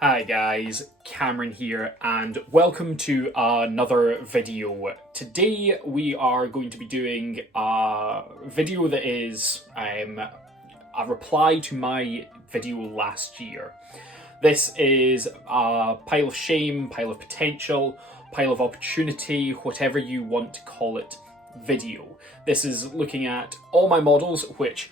Hi guys, Cameron here and welcome to another video. Today we are going to be doing a video that is a reply to my video last year. This is a pile of shame, pile of potential, pile of opportunity, whatever you want to call it, video. This is looking at all my models, which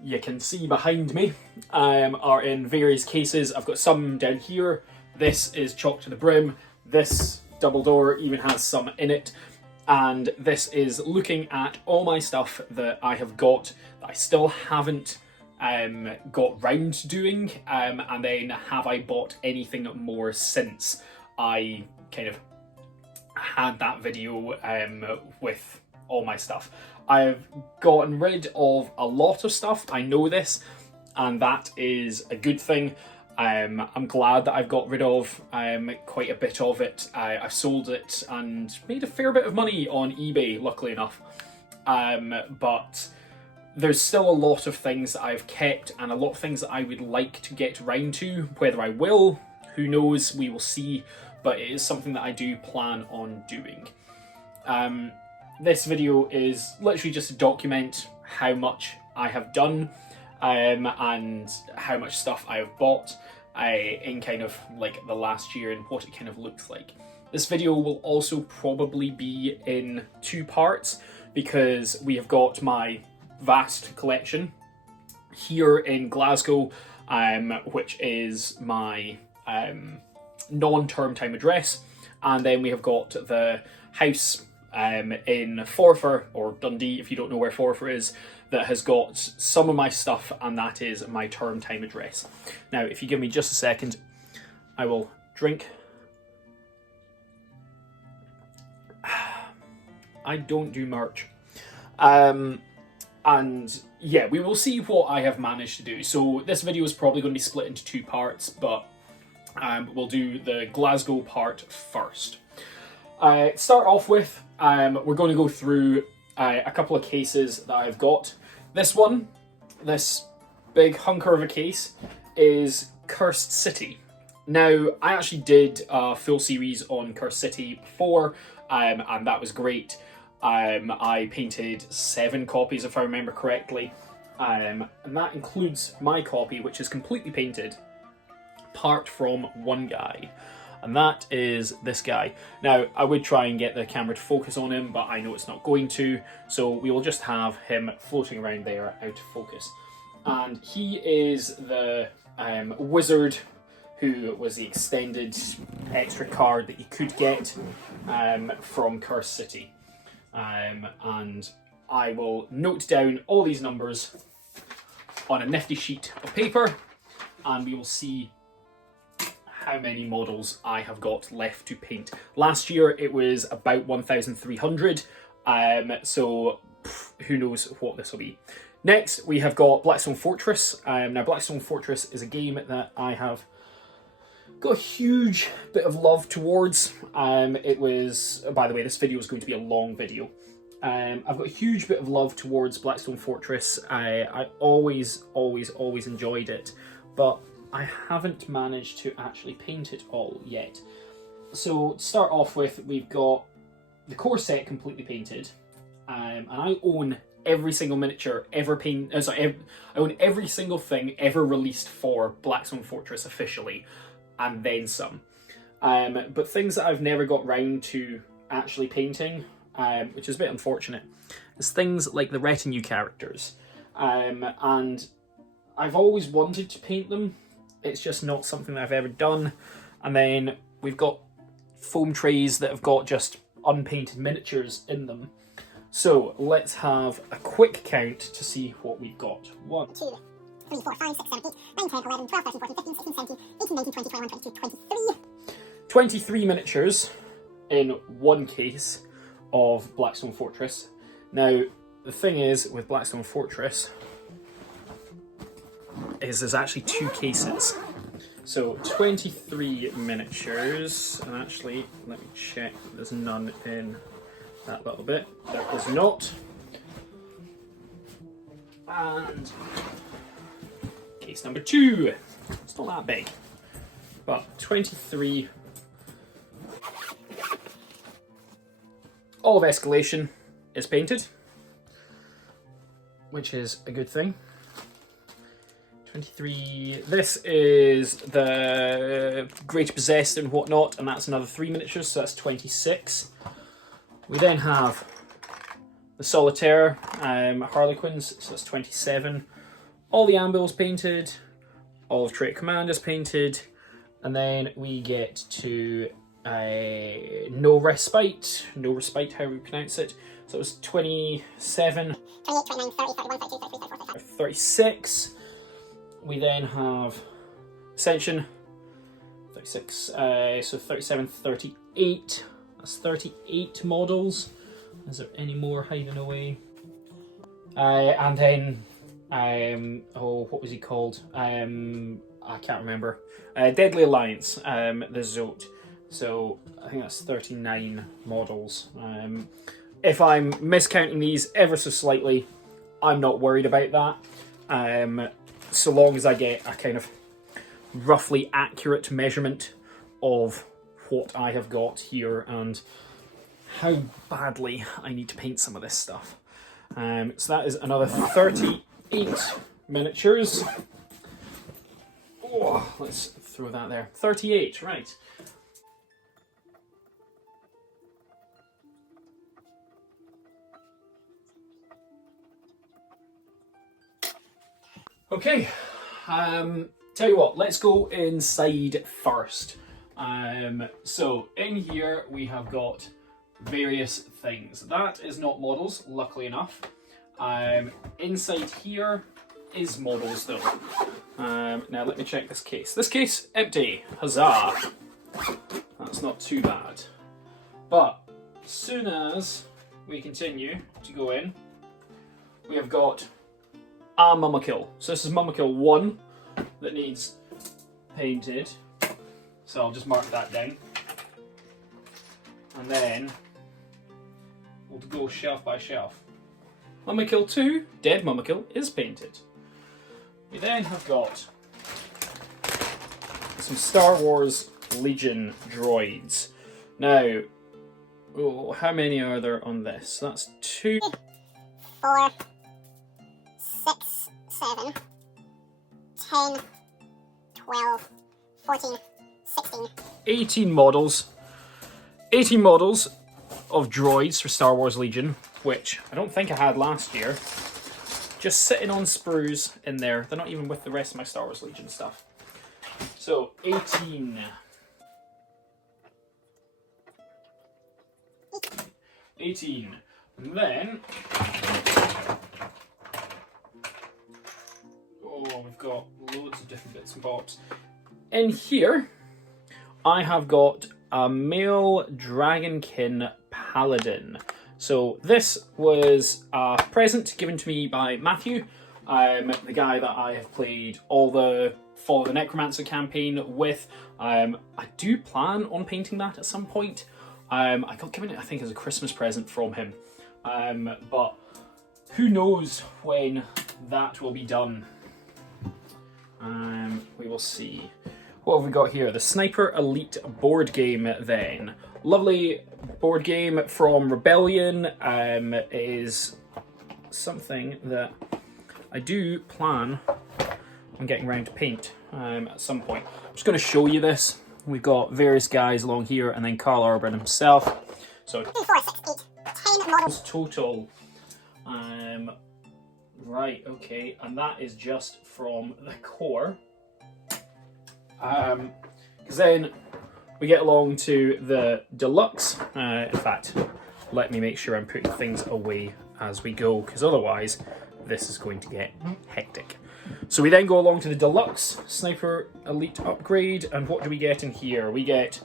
you can see behind me, are in various cases. I've got some down here. This is chalk to the brim. This double door even has some in it. And this is looking at all my stuff that I have got that I still haven't got round to doing. And then have I bought anything more since I kind of had that video with all my stuff. I've gotten rid of a lot of stuff, I know this, and that is a good thing. I'm glad that I've got rid of quite a bit of it. I sold it and made a fair bit of money on eBay, luckily enough. But there's still a lot of things that I've kept and a lot of things that I would like to get round to. Whether I will, who knows, we will see, but it is something that I do plan on doing. This video is literally just to document how much I have done and how much stuff I have bought in kind of like the last year and what it kind of looks like. This video will also probably be in two parts because we have got my vast collection here in Glasgow, which is my non-term time address, and then we have got the house in Forfar, or Dundee if you don't know where Forfar is, that has got some of my stuff, and that is my term time address. Now, if you give me just a second, I will drink. I don't do merch. And yeah, we will see what I have managed to do. So this video is probably going to be split into two parts, but we'll do the Glasgow part first. Start off with, we're going to go through a couple of cases that I've got. This one, this big hunker of a case, is Cursed City. Now, I actually did a full series on Cursed City before, and that was great. I painted 7 copies, if I remember correctly, and that includes my copy, which is completely painted, apart from one guy. And that is this guy. Now, I would try and get the camera to focus on him, but I know it's not going to, so we will just have him floating around there out of focus. And he is the wizard who was the extended extra card that you could get from Cursed City. And I will note down all these numbers on a nifty sheet of paper, and we will see how many models I have got left to paint. Last year it was about 1,300, so who knows what this will be. Next we have got Blackstone Fortress. Now Blackstone Fortress is a game that I have got a huge bit of love towards. It was, by the way, this video is going to be a long video. I've got a huge bit of love towards Blackstone Fortress. I always enjoyed it, but I haven't managed to actually paint it all yet. So to start off with, we've got the core set completely painted, and I own every single miniature ever I own every single thing ever released for Blackstone Fortress officially, and then some. But things that I've never got round to actually painting, which is a bit unfortunate, is things like the retinue characters. And I've always wanted to paint them. It's just not something that I've ever done. And then we've got foam trays that have got just unpainted miniatures in them. So let's have a quick count to see what we've got. 1, 2, 3, 4, 5, 6, 7, 8, 9, 10, 11, 12, 13, 14, 15, 16, 17, 18, 19, 20, 21, 22, 23. 23 miniatures in one case of Blackstone Fortress. Now, the thing is with Blackstone Fortress is there's actually 2 cases. So 23 miniatures, and actually, let me check that there's none in that little bit. There is not. And case number 2. It's not that big. but 23. All of Escalation is painted, which is a good thing. 23. This is the Great Possessed and whatnot, and that's another 3 miniatures, so that's 26. We then have the Solitaire Harlequins, so that's 27. All the Ambuls painted, all of Trait Command is painted, and then we get to No Respite, however you pronounce it. So it was 27, 28, 29, 30, 31, 32, 33, 34, 35. 36. We then have Ascension, 36, so 37, 38. That's 38 models. Is there any more hiding away? And then, oh, what was he called? I can't remember. Deadly Alliance, the Zote. So I think that's 39 models. If I'm miscounting these ever so slightly, I'm not worried about that. So long as I get a kind of roughly accurate measurement of what I have got here and how badly I need to paint some of this stuff. So that is another 38 miniatures. Oh, let's throw that there. 38, right. Okay, tell you what, let's go inside first. So in here we have got various things. That is not models, luckily enough. Inside here is models though. Now let me check this case. This case, empty, huzzah. That's not too bad. But as soon as we continue to go in, we have got a Mummakill. So this is Mummakill 1 that needs painted. So I'll just mark that down. And then we'll go shelf by shelf. Mummakill 2, dead Mummakill, is painted. We then have got some Star Wars Legion droids. Now, oh, how many are there on this? That's 2, 4, 6, 7, 10, 12, 14, 16. 18 models. 18 models of droids for Star Wars Legion, which I don't think I had last year. Just sitting on sprues in there. They're not even with the rest of my Star Wars Legion stuff. So, 18. 18. And then, oh, we've got loads of different bits and bobs. In here, I have got a male Dragonkin Paladin. So this was a present given to me by Matthew, the guy that I have played all the Follow the Necromancer campaign with. I do plan on painting that at some point. I got given it, I think, as a Christmas present from him. But who knows when that will be done. We will see. What have we got here? The Sniper Elite board game then. Lovely board game from Rebellion. It is something that I do plan on getting around to paint at some point. I'm just going to show you this. We've got various guys along here and then Carl Urban himself. So 2, 4, 6, 8, 10 models total. Right, okay, and that is just from the core. Because then we get along to the deluxe. In fact, let me make sure I'm putting things away as we go, because otherwise this is going to get hectic. So we then go along to the deluxe Sniper Elite upgrade, and what do we get in here? We get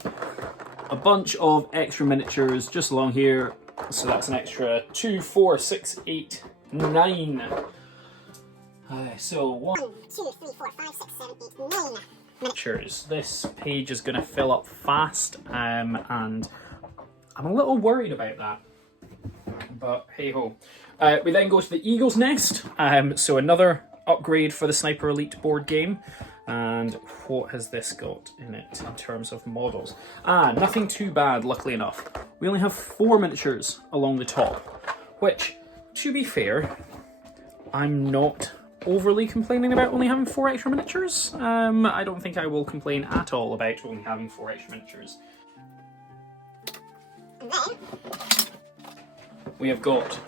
a bunch of extra miniatures just along here. So that's an extra 2, 4, 6, 8, 9. So 1, 2, 3, 4, 5, 6, 7, 8, 9. Miniatures. This page is going to fill up fast, and I'm a little worried about that. But hey ho. We then go to the Eagle's Nest. So another upgrade for the Sniper Elite board game. And what has this got in it in terms of models? Ah, nothing too bad, luckily enough. We only have 4 miniatures along the top, which, to be fair, I'm not overly complaining about only having 4 extra miniatures. I don't think I will complain at all about only having 4 extra miniatures. We have got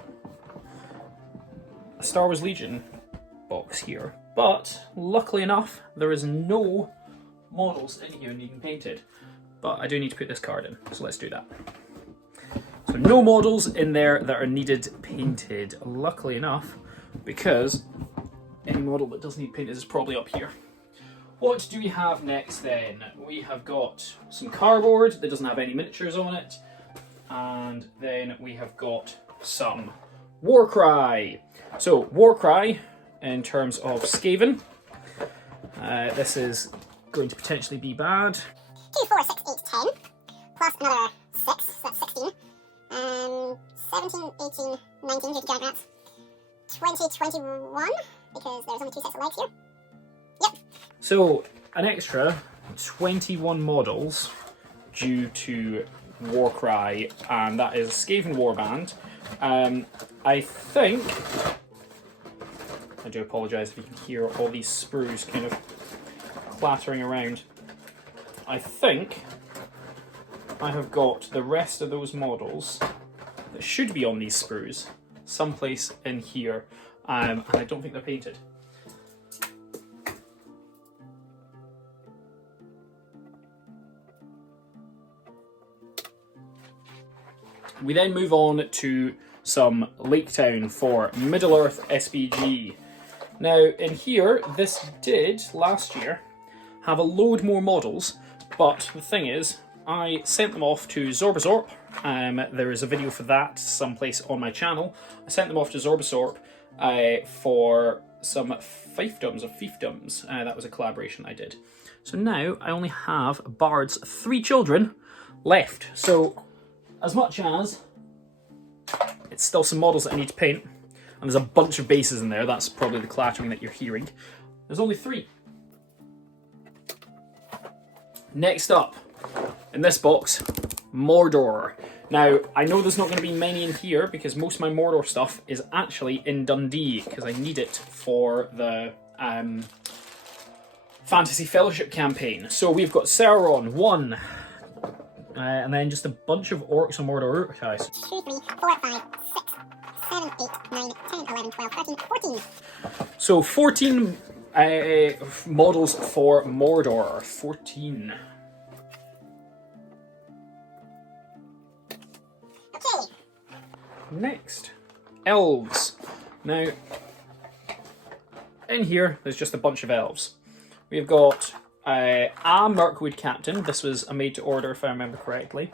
a Star Wars Legion box here, but luckily enough there is no models in here needing painted, but I do need to put this card in, so let's do that. So no models in there that are needed painted, luckily enough, because any model that does need painted is probably up here. What do we have next then? We have got some cardboard that doesn't have any miniatures on it, and then we have got some Warcry. So Warcry, in terms of Skaven, this is going to potentially be bad. 2, 4, 6, 8, 10, plus another 6, so that's 16. 17, 18, 19, do the diagrams. 20, 21, because there's only 2 sets of legs here. Yep. So an extra 21 models due to Warcry, and that is Skaven Warband. I think, I do apologise if you can hear all these sprues kind of clattering around. I think I have got the rest of those models that should be on these sprues someplace in here, and I don't think they're painted. We then move on to some Lake Town for Middle-earth SPG. Now in here, this did last year have a load more models, but the thing is, I sent them off to Zorbazorp. There is a video for that someplace on my channel. I sent them off to Zorbazorp for some fiefdoms of fiefdoms. That was a collaboration I did. So now I only have Bard's 3 children left. So as much as it's still some models that I need to paint, and there's a bunch of bases in there, that's probably the clattering that you're hearing, there's only 3. Next up, in this box, Mordor. Now, I know there's not going to be many in here because most of my Mordor stuff is actually in Dundee because I need it for the Fantasy Fellowship campaign. So we've got Sauron, 1, and then just a bunch of orcs on Mordor Uruk-hai. 2, 3, 4, 5, 6, 7, 8, 9, 10, 11, 12, 13, 14. So 14 models for Mordor. 14. Okay. Next, elves. Now, in here, there's just a bunch of elves. We've got a Mirkwood Captain. This was a made-to-order, if I remember correctly.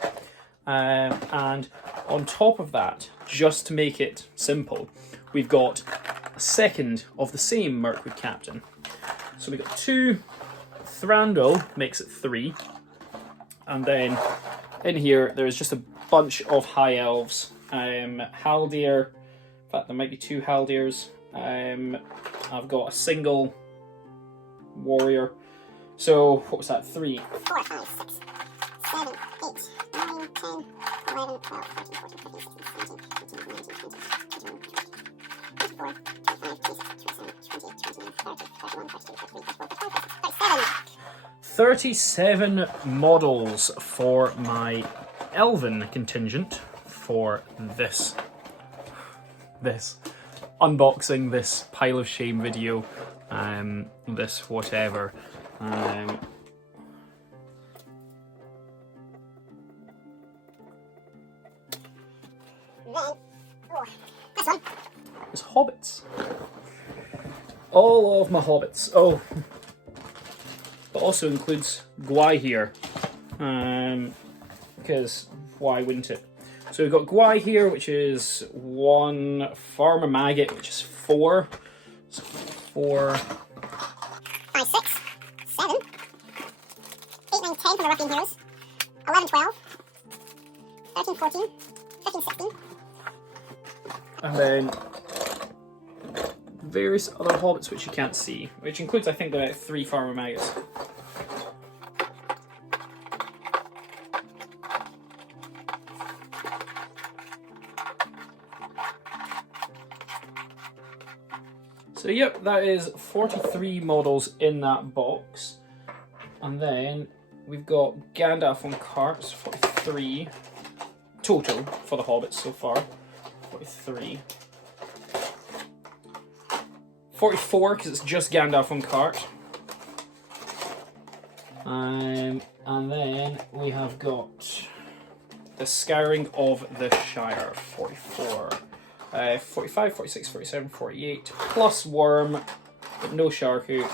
And on top of that, just to make it simple, we've got a second of the same Mirkwood Captain. So we've got 2. Thranduil makes it 3. And then in here, there's just a bunch of high elves. Haldir, in fact, there might be 2 Haldirs. I've got a single warrior. So, what was that? 3. 4, 5, 6, 7, 8, 9, 10, 11, 12, 13, 14, 15, 16, 17, 18, 19, 20, 21, 24, 25, 26, 27, 28, 29, 30, 31, 32, 33, 34, 35, 37. 37 models for my elven contingent for this unboxing, this pile of shame video, this whatever. This one. It's hobbits. All of my hobbits. Oh, but also includes Gwai here, because why wouldn't it? So we've got Gwai here, which is 1, Farmer Maggot, which is 4. So 4. 5, 6, 7, 8, 9, 10 from the Ruffian Heroes, 11, 12, 13, 14, 15, 16. And then various other hobbits which you can't see, which includes, I think, the 3 farmer maggots. So yep, that is 43 models in that box. And then we've got Gandalf on carts, 43 total for the hobbits so far. 43. 44 because it's just Gandalf on cart. And then we have got the Scouring of the Shire, 44. 45, 46, 47, 48, plus Worm, but no Sharkhook.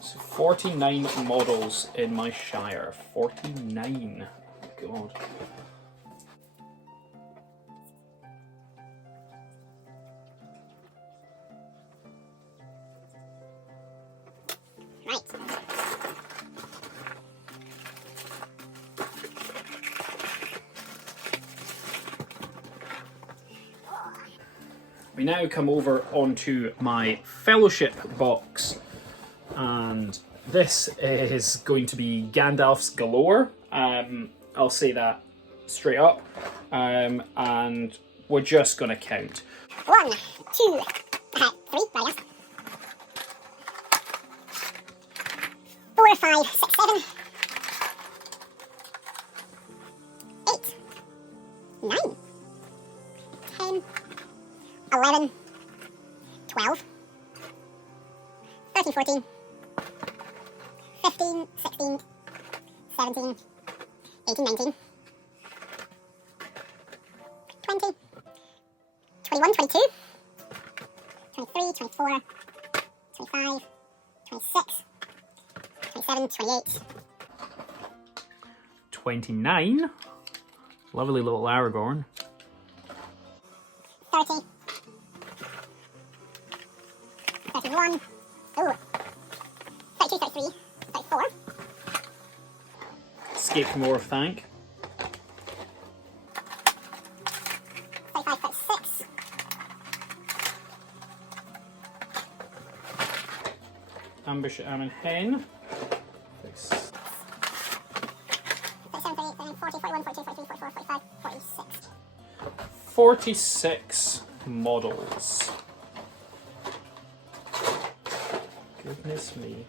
So 49 models in my Shire. 49. God. Right. We now come over onto my Fellowship box, and this is going to be Gandalf's galore. I'll say that straight up, and we're just going to count. 1, 2, 3, right, 4, 5, 6, 7, 8, 9, 10, 11, 12, 13, 14, 15, 16, 17, 18, 19, 20, 21, 22, 23, 24, 25, 26, 27, 28. 29. Lovely little Aragorn. 30. 31. Ooh. 32, 33, 34. Escape from Orthanc. 35, 36. 'Ambush at Am and Hen. 37, 38, 39, 40, 41, 42, 43, 44, 45, 46. 46 models. Goodness me.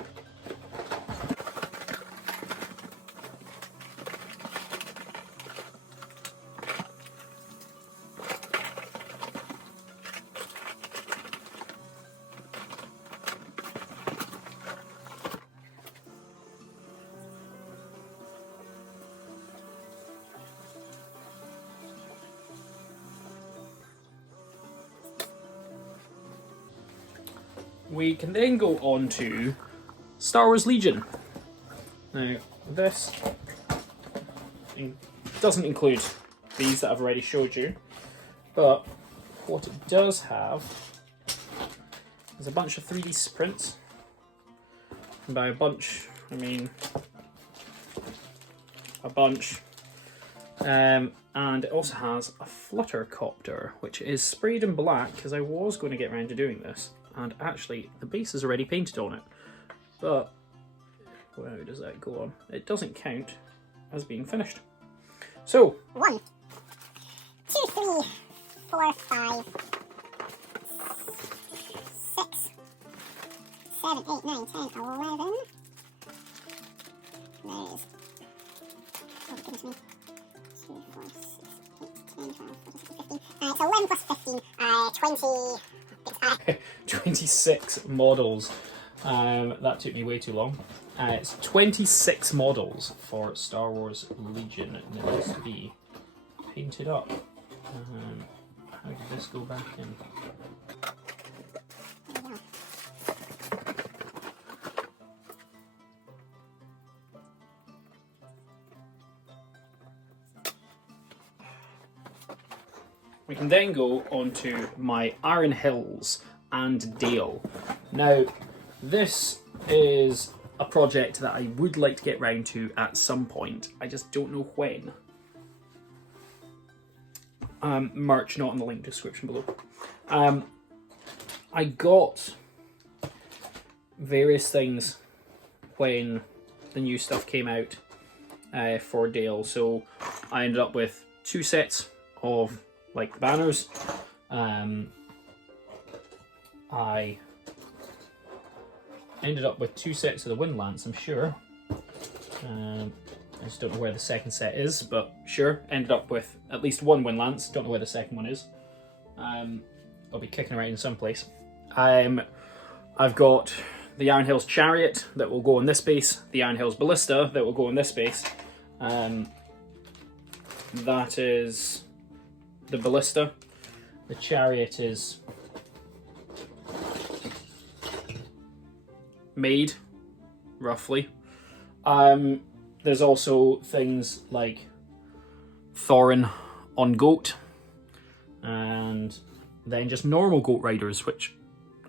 We can then go on to Star Wars Legion. Now, this doesn't include these that I've already showed you, but what it does have is a bunch of 3D prints. And by a bunch, I mean a bunch. And it also has a flutter copter, which is sprayed in black, because I was going to get around to doing this. And actually, the base is already painted on it. But, well, how does that go on? It doesn't count as being finished. So, 1, 2, 3, 4, 5, 6, 7, 8, 9, 10, 11. There it is. Oh, goodness me. 2, 4, 6, 8, 10, 12, 14, 15. It's 11 plus 15. 20. 26 models. That took me way too long. It's 26 models for Star Wars Legion, and it needs to be painted up. How did this go back in? We can then go on to my Iron Hills and Dale. Now, this is a project that I would like to get round to at some point. I just don't know when. Merch not in the link description below. I got various things when the new stuff came out for Dale. So I ended up with 2 sets of like banners. I ended up with 2 sets of the wind lance, I'm sure. I just don't know where the second set is, but sure, ended up with at least 1 wind lance. Don't know where the second one is. I'll be kicking around in some place. I've got the Iron Hills Chariot that will go in this base, the Iron Hills Ballista that will go in this base. That is the Ballista. The Chariot is made, roughly. There's also things like Thorin on Goat, and then just normal Goat Riders, which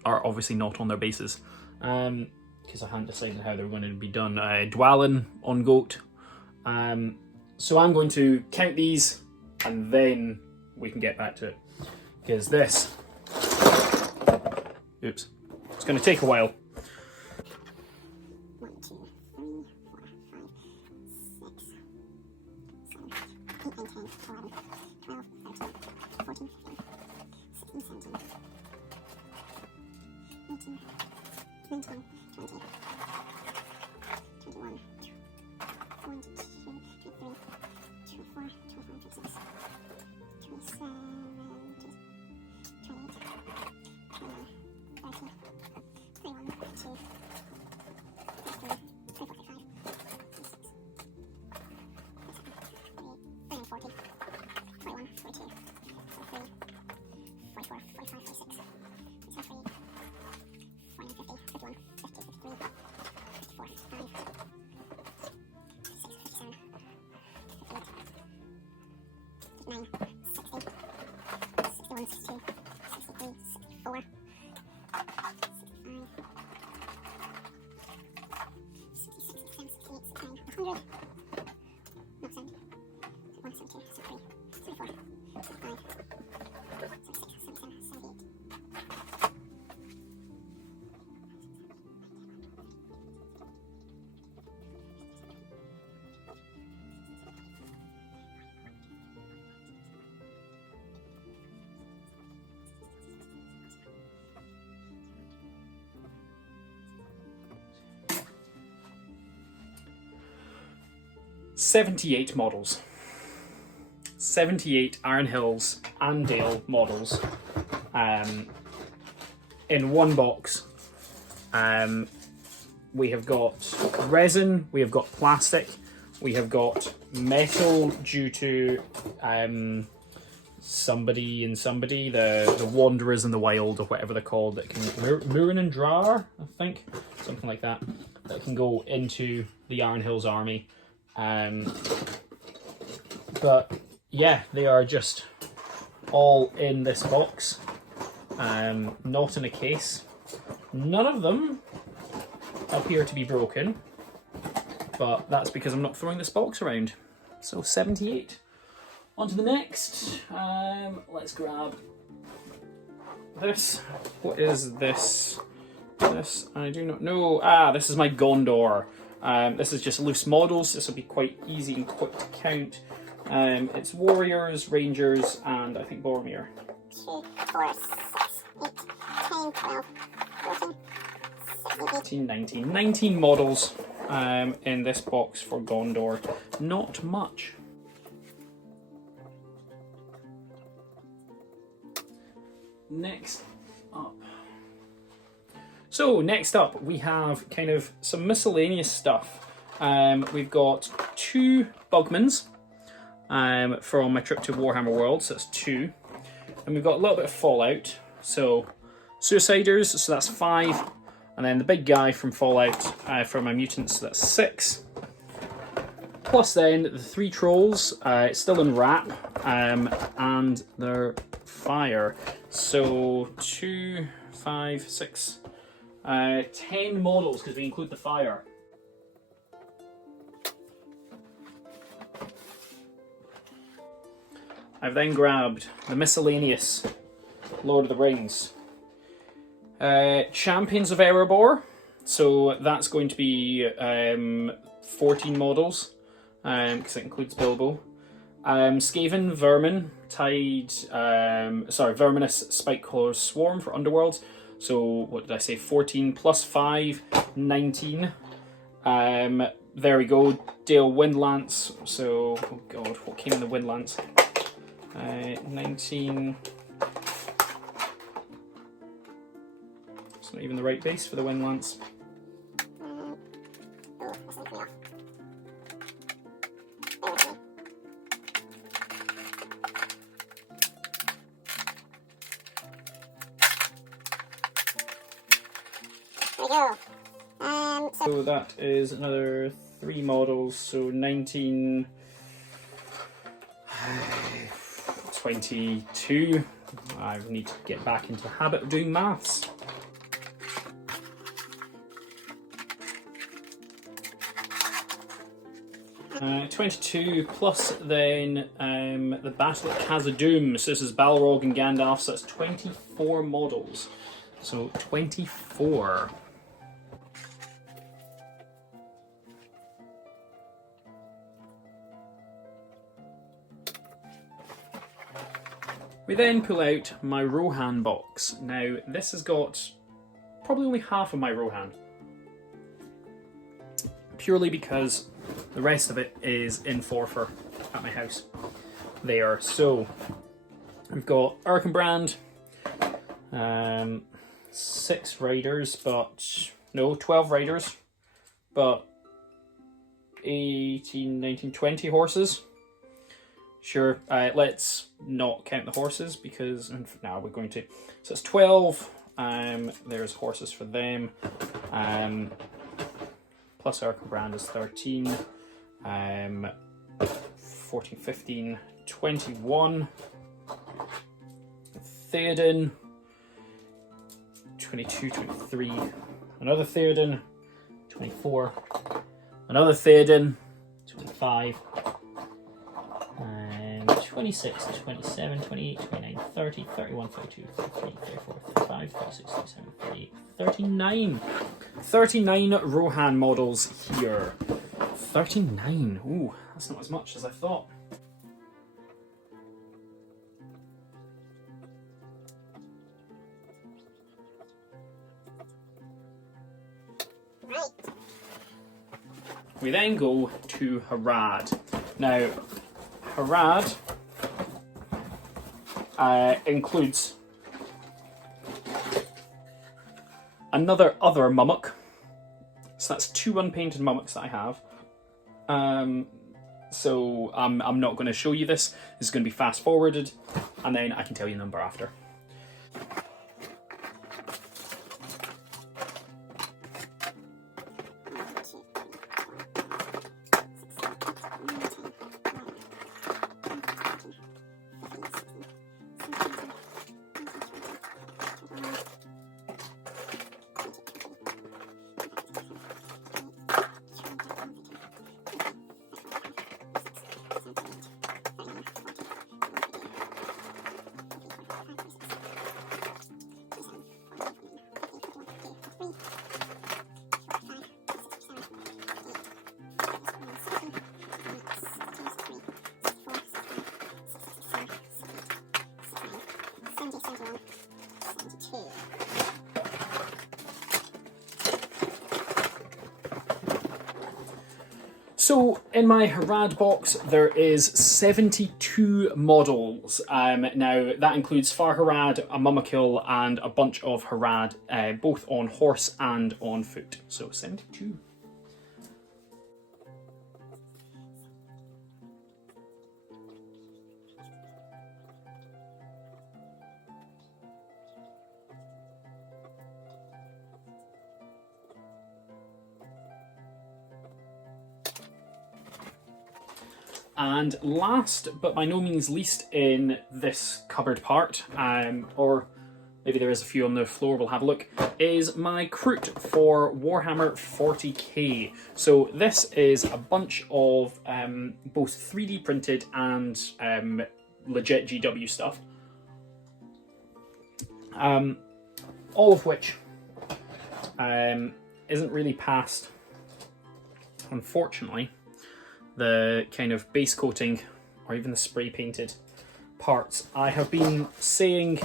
are obviously not on their bases, because I hadn't decided how they're going to be done. Dwalin on Goat. So I'm going to count these, and then we can get back to it, because this, oops, it's going to take a while. 1, 2, 3, 4, 5, 6, 7, 8, 9, 10, 11, 12, 13, 14, 15, 16, 17, 18, 19, 20, 21, 22, 23, 24, 25, 26, 27, 28, 29, 30, 31, 32, 33, 34, 35, 36, 37, 38, 39, 40, 41, 42, 43, 44, 45, 46, 47, 48, 49, 50, 51, 52, 53, 54, 55, 56, 57, 58, 59, 60, 61, 62, 63, 64, 65, 66, 67, 68, 69, 100. No, 70. 71, 72, 73, 74, 75, 76, 77, 78. $78 models. 78 Iron Hills and Dale models in one box. We have got resin, we have got plastic, we have got metal due to somebody and somebody, the Wanderers in the Wild or whatever they're called, that can, Murin and Drar, I think, something like that, that can go into the Iron Hills army. But yeah, they are just all in this box, not in a case. None of them appear to be broken, but that's because I'm not throwing this box around. So 78. On to the next. Let's grab this. What is this? This, I do not know. Ah, this is my Gondor. This is just loose models. This will be quite easy and quick to count. It's Warriors, Rangers, and I think Boromir. 2, 4, 6, 8, 10, 12, 14, 18, 19. 19 models in this box for Gondor. Not much. Next up. So next up we have kind of some miscellaneous stuff. We've got 2 Bugmans from my trip to Warhammer World, so that's 2. And we've got a little bit of Fallout, so Suiciders, so that's 5. And then the big guy from Fallout from my Mutants, so that's 6. Plus then the 3 Trolls, it's still in wrap, and they're fire. So 2, 5, 6, 10 models because we include the fire. I've then grabbed the miscellaneous Lord of the Rings Champions of Erebor. So that's going to be 14 models, because it includes Bilbo. Skaven Vermin, Verminous Spikeclaw Swarm for Underworlds. So what did I say? 14 plus 5, 19. There we go. Dale Windlance. So, oh god, what came in the Windlance? 19. It's not even the right base for the Windlance. So that is another 3 models, so 19, 22. I need to get back into the habit of doing maths. Uh, 22 plus then the Battle at Khazad-dûm. So this is Balrog and Gandalf, so that's 24 models. So 24. We then pull out my Rohan box. Now this has got probably only half of my Rohan. Purely because the rest of it is in Forfar at my house there. So we've got Erkenbrand, 6 riders, but no, 12 riders, but 18, 19, 20 horses. Sure, let's not count the horses because now we're going to. So it's 12. There's horses for them. Plus Erkenbrand is 13. 14, 15, 21. Theoden. 22, 23. Another Theoden. 24. Another Theoden. 25. 26, 27, 28, 29, 30, 31, 32, 33, 34, 35, 36, 37, 38, 39. 39 Rohan models here. 39. Ooh, that's not as much as I thought. We then go to Harad. Now, Harad includes other Mummock. So that's 2 unpainted Mummocks that I have. So I'm not going to show you this. This is going to be fast forwarded, and then I can tell you the number after. So in my Harad box there is 72 models. Now that includes Far Harad, a Mumakil, and a bunch of Harad, both on horse and on foot. So 72. And last, but by no means least in this cupboard part, or maybe there is a few on the floor, we'll have a look, is my Kroot for Warhammer 40k. So this is a bunch of both 3D printed and legit GW stuff. all of which isn't really past, unfortunately, the kind of base coating or even the spray painted parts. I have been saying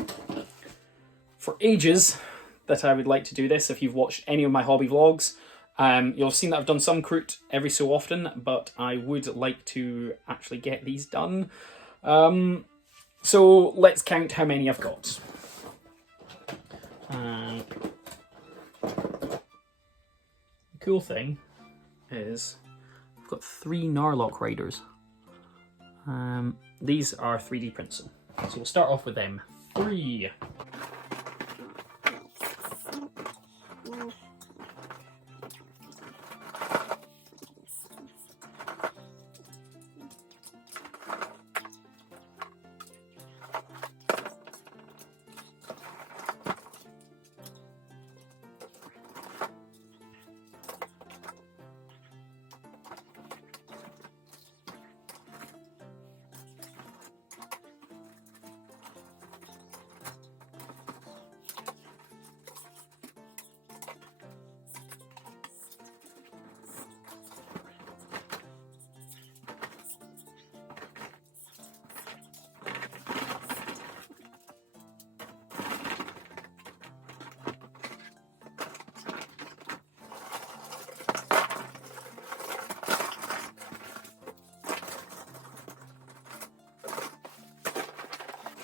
for ages that I would like to do this. If you've watched any of my hobby vlogs, you'll have seen that I've done some Kroot every so often, but I would like to actually get these done. So let's count how many I've got. The cool thing is I've got 3 Narlock riders. These are 3D printed. So we'll start off with them. 3.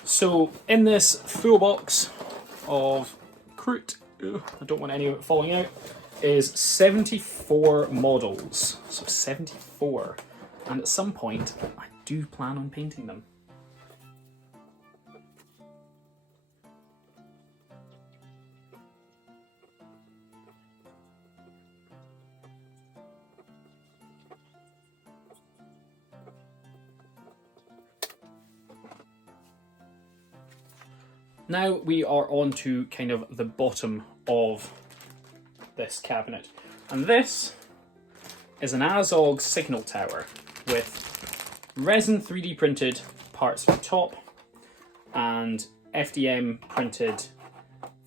So in this full box of Kroot, I don't want any of it falling out, is 74 models. So 74. And at some point, I do plan on painting them. Now we are on to kind of the bottom of this cabinet. And this is an Azog signal tower with resin 3D printed parts for the top and FDM printed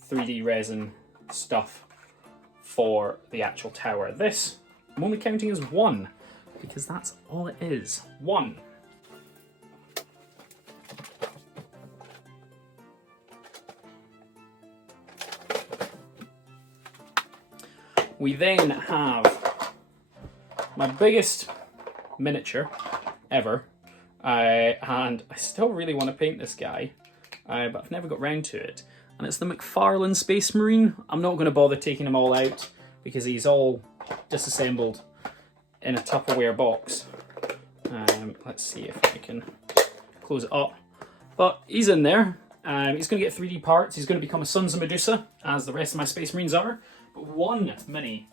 3D resin stuff for the actual tower. This, I'm only counting as 1 because that's all it is. 1. We then have my biggest miniature ever, and I still really want to paint this guy, but I've never got round to it. And it's the McFarlane Space Marine. I'm not going to bother taking him all out because he's all disassembled in a Tupperware box. Let's see if I can close it up. But he's in there. He's going to get 3D parts. He's going to become a Sons of Medusa, as the rest of my Space Marines are. But 1 mini.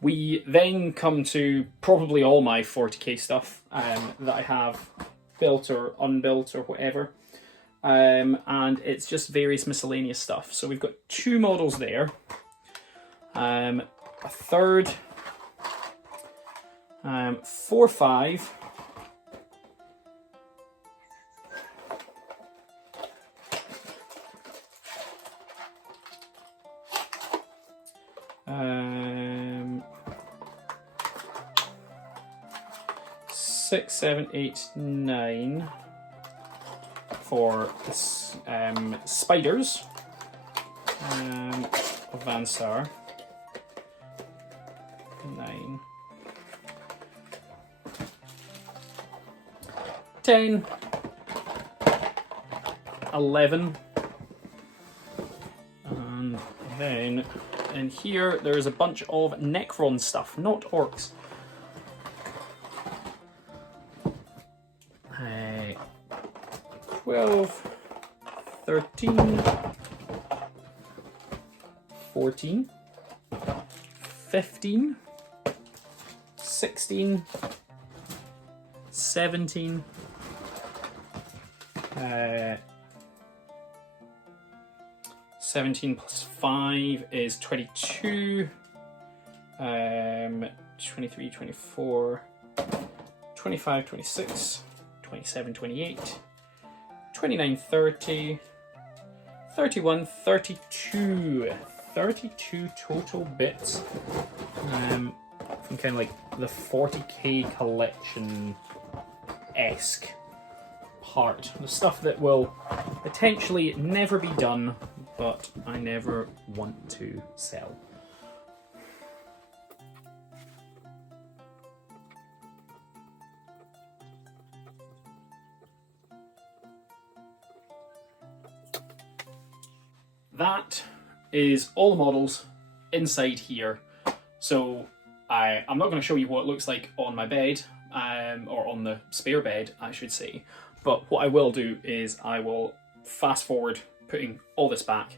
We then come to probably all my 40k stuff that I have built or unbuilt or whatever. And it's just various miscellaneous stuff. So we've got 2 models there. A third. 4, 5. Six, 7, 8, 9 for the spiders of Vansar. 9, 10, 11, and then in here there's a bunch of Necron stuff, not orcs. 12, 13, 14, 15, 16, 17, 17 plus 5 is 22, 23, 24, 25, 26, 27, 28, 29, 30, 31, 32. 32 total bits. From kind of like the 40k collection-esque part. The stuff that will potentially never be done, but I never want to sell. That is all the models inside here. So I'm not going to show you what it looks like on my bed, or on the spare bed, I should say. But what I will do is I will fast forward putting all this back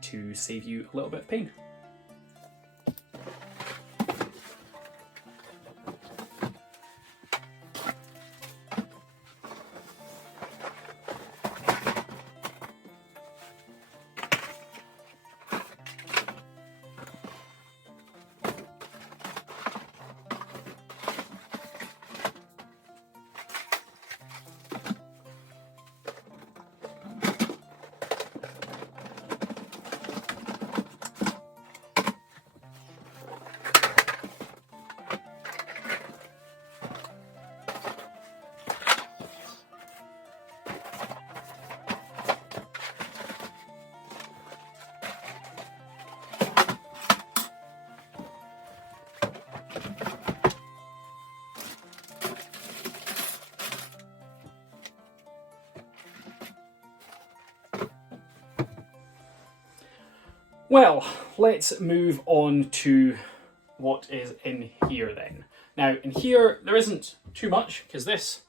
to save you a little bit of pain. Well, let's move on to what is in here then. Now, in here, there isn't too much, because this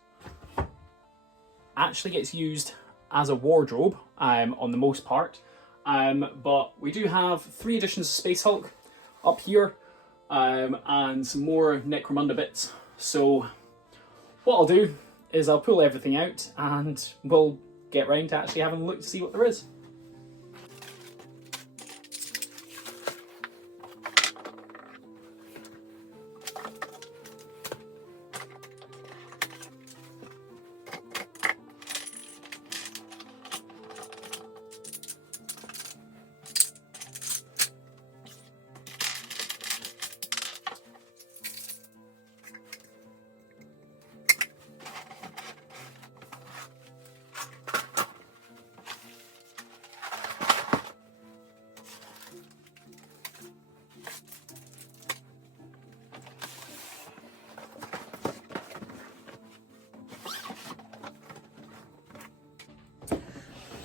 actually gets used as a wardrobe on the most part. But we do have 3 editions of Space Hulk up here, and some more Necromunda bits. So what I'll do is I'll pull everything out and we'll get round to actually having a look to see what there is.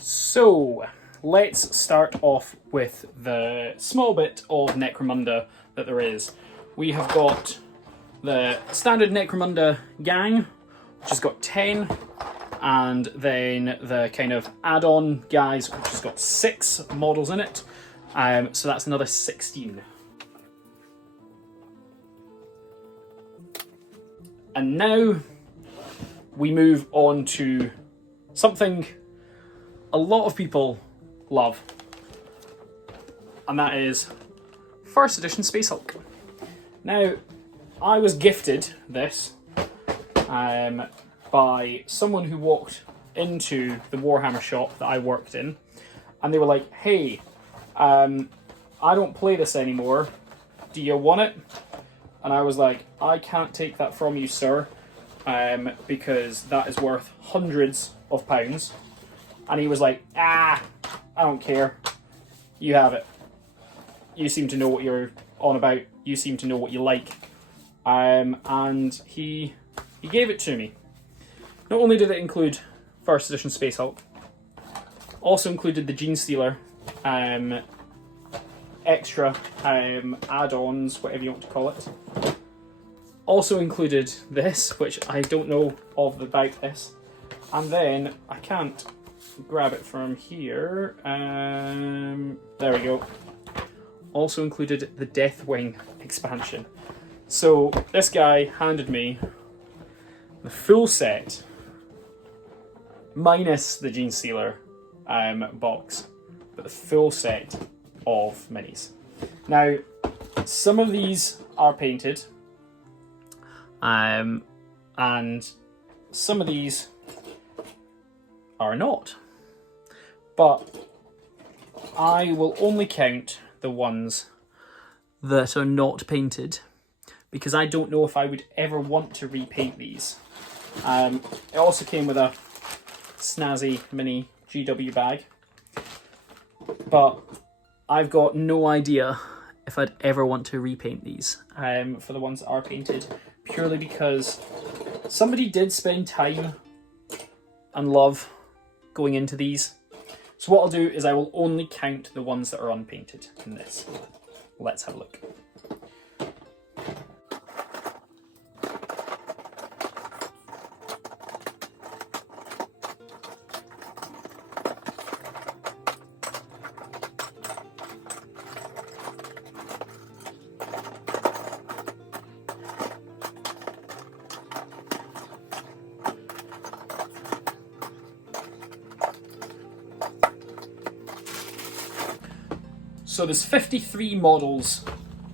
So, let's start off with the small bit of Necromunda that there is. We have got the standard Necromunda gang, which has got 10, and then the kind of add-on guys, which has got 6 models in it. So that's another 16. And now we move on to something a lot of people love, and that is first edition Space Hulk. Now, I was gifted this by someone who walked into the Warhammer shop that I worked in, and they were like, hey, I don't play this anymore, do you want it? And I was like, I can't take that from you, sir, because that is worth hundreds of pounds. And he was like, I don't care. You have it. You seem to know what you're on about. You seem to know what you like. And he gave it to me. Not only did it include first edition Space Hulk, also included the Gene Stealer, extra add-ons, whatever you want to call it. Also included this, which I don't know about this. And then I can't grab it from here. There we go. Also included the Deathwing expansion. So this guy handed me the full set, minus the Gene Stealer box, but the full set of minis. Now, some of these are painted, and and some of these are not. But I will only count the ones that are not painted, because I don't know if I would ever want to repaint these. It also came with a snazzy mini GW bag, but I've got no idea if I'd ever want to repaint these for the ones that are painted, purely because somebody did spend time and love going into these. So what I'll do is I will only count the ones that are unpainted in this. Let's have a look. So there's 53 models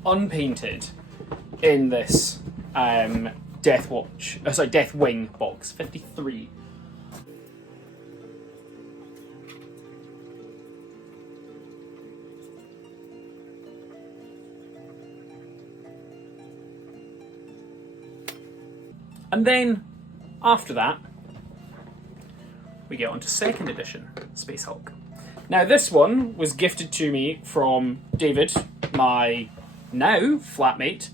unpainted in this Deathwing box. 53. And then after that, we get on to second edition Space Hulk. Now this one was gifted to me from David, my now flatmate,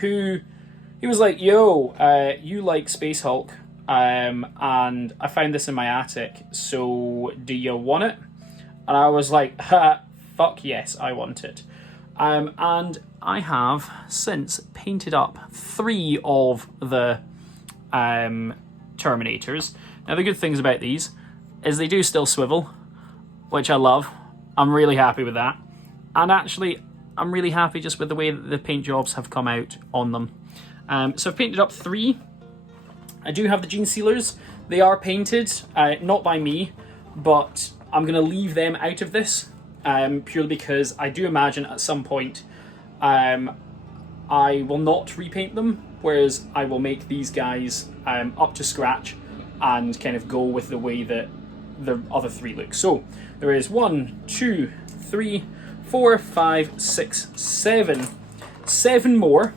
who, he was like, yo, you like Space Hulk, and I found this in my attic, so do you want it? And I was like, fuck yes, I want it. And I have since painted up 3 of the Terminators. Now the good things about these is they do still swivel, which I love. I'm really happy with that. And actually, I'm really happy just with the way that the paint jobs have come out on them. So I've painted up 3. I do have the gene sealers. They are painted, not by me, but I'm going to leave them out of this, purely because I do imagine at some point I will not repaint them, whereas I will make these guys up to scratch and kind of go with the way that the other 3 look. So there is 1, 2, 3, 4, 5, 6, 7. 7 more,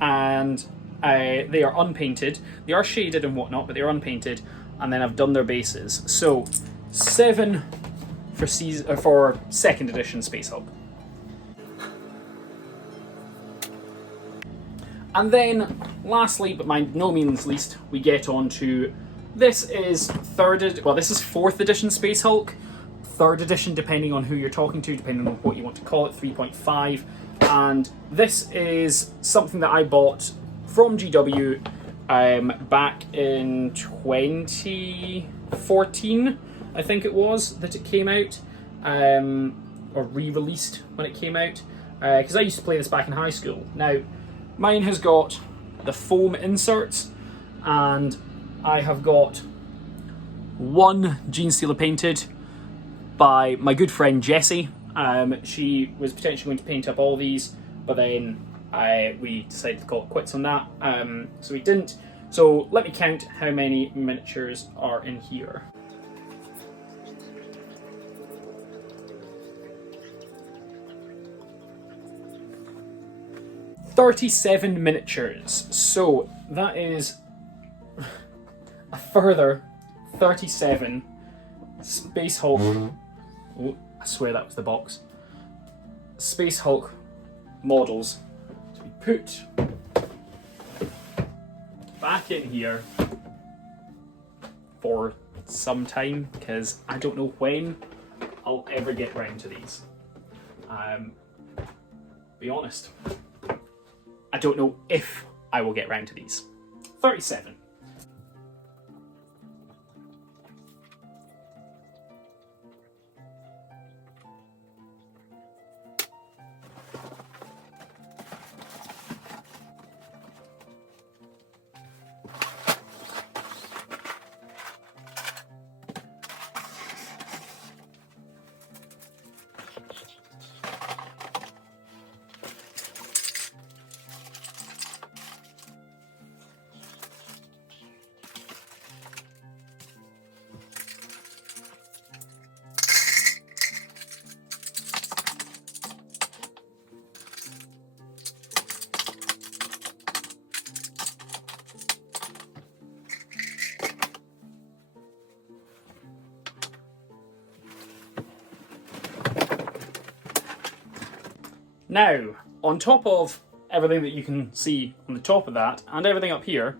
and they are unpainted. They are shaded and whatnot, but they are unpainted, and then I've done their bases. So 7 for second edition Space Hulk. And then lastly, but by no means least, we get on to this is fourth edition Space Hulk, third edition depending on who you're talking to, depending on what you want to call it, 3.5. And this is something that I bought from GW back in 2014, I think it was, that it came out, or re-released when it came out, because I used to play this back in high school. Now, mine has got the foam inserts, and I have got 1 Gene Stealer painted by my good friend Jessie. She was potentially going to paint up all these, but then we decided to call it quits on that, so we didn't. So let me count how many miniatures are in here. $37 miniatures. So that is a further 37 Space Hulk. Oh, I swear that was the box. Space Hulk models to be put back in here for some time, because I don't know when I'll ever get round to these. Be honest, I don't know if I will get round to these. 37. Now, on top of everything that you can see on the top of that, and everything up here,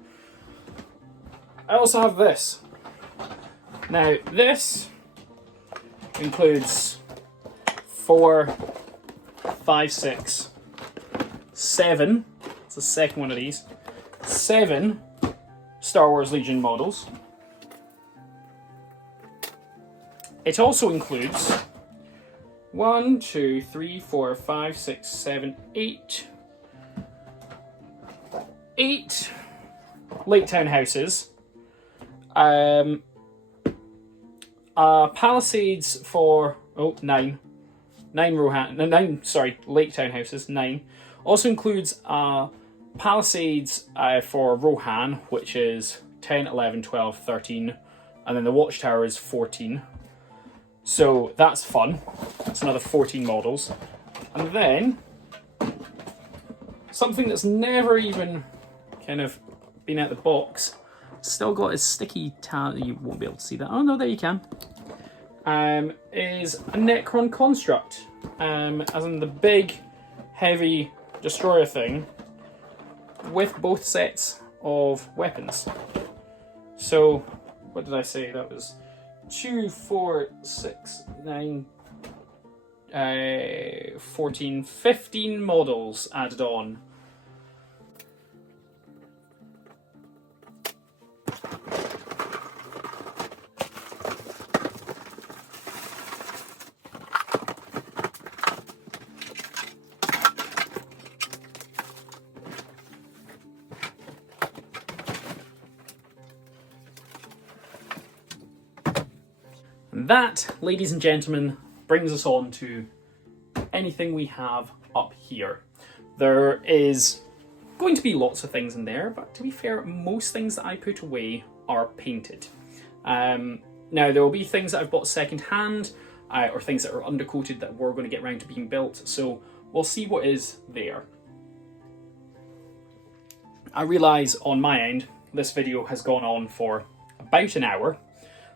I also have this. Now, this includes 4, 5, 6, 7, it's the second one of these, 7 Star Wars Legion models. It also includes 1, 2, 3, 4, 5, 6, 7, 8 Lake Town houses, Palisades for 9 Lake Town houses, 9. Also includes Palisades for Rohan, which is 10, 11, 12, 13, and then the Watchtower is 14. So that's fun. That's another 14 models. And then something that's never even kind of been out of the box, still got his sticky tab. You won't be able to see that. Oh no, there you can. Is a Necron construct, as in the big, heavy destroyer thing, with both sets of weapons. So, what did I say? That was 2, 4, 6, 9, 14, 15 models added on. That, ladies and gentlemen, brings us on to anything we have up here. There is going to be lots of things in there, but to be fair, most things that I put away are painted. Now, there will be things that I've bought second-hand, or things that are undercoated that we're going to get around to being built, so we'll see what is there. I realise on my end, this video has gone on for about an hour,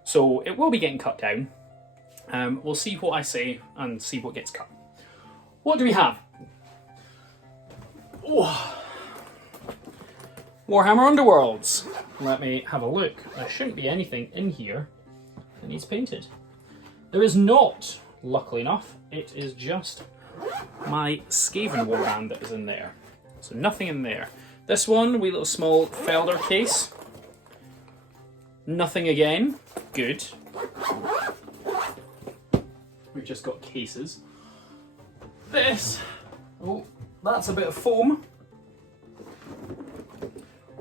so it will be getting cut down. We'll see what I say and see what gets cut. What do we have? Oh. Warhammer Underworlds. Let me have a look. There shouldn't be anything in here that needs painted. There is not, luckily enough. It is just my Skaven warband that is in there. So nothing in there. This one, wee little small Felder case. Nothing again. Good. We've just got cases. This. Oh, that's a bit of foam.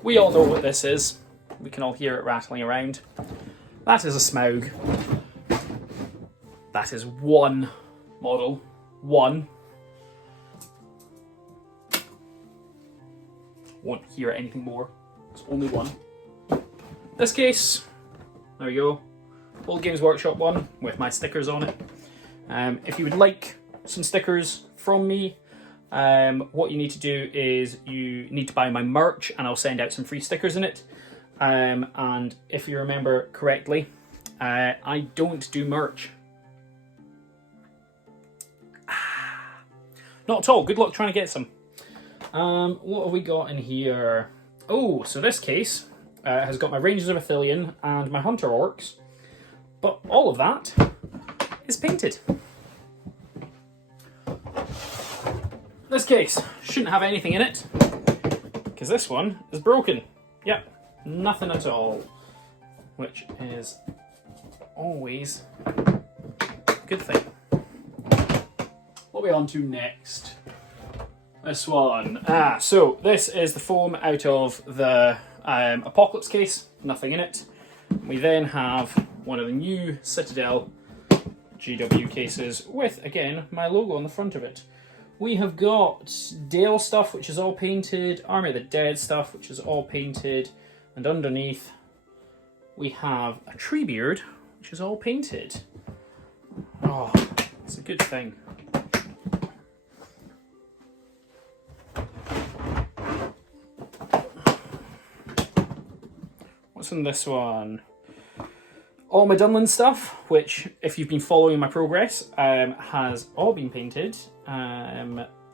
We all know what this is. We can all hear it rattling around. That is a Smaug. That is one model. One. Won't hear anything more. It's only one. This case, there we go. Old Games Workshop one with my stickers on it. If you would like some stickers from me, what you need to do is you need to buy my merch and I'll send out some free stickers in it. And if you remember correctly, I don't do merch. Not at all. Good luck trying to get some. What have we got in here? Oh, so this case has got my Rangers of Ithilien and my Hunter Orcs, but all of that is painted. This case shouldn't have anything in it, because this one is broken. Yep, nothing at all, which is always a good thing. What are we on to next? This one. So this is the foam out of the Apocalypse case, nothing in it. We then have one of the new Citadel GW cases with, again, my logo on the front of it. We have got Dale stuff, which is all painted, Army of the Dead stuff, which is all painted, and underneath we have a Treebeard, which is all painted. Oh, it's a good thing. What's in this one? All my Dunland stuff, which, if you've been following my progress, has all been painted.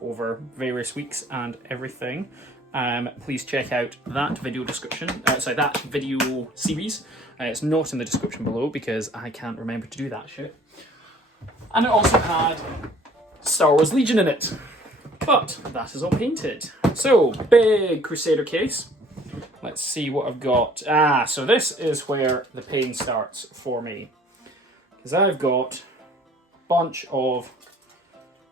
over various weeks and everything. Please check out that video description, that video series. It's not in the description below because I can't remember to do that shit. And it also had Star Wars Legion in it. But that is all painted. So, big Crusader case. Let's see what I've got. So this is where the pain starts for me. Because I've got a bunch of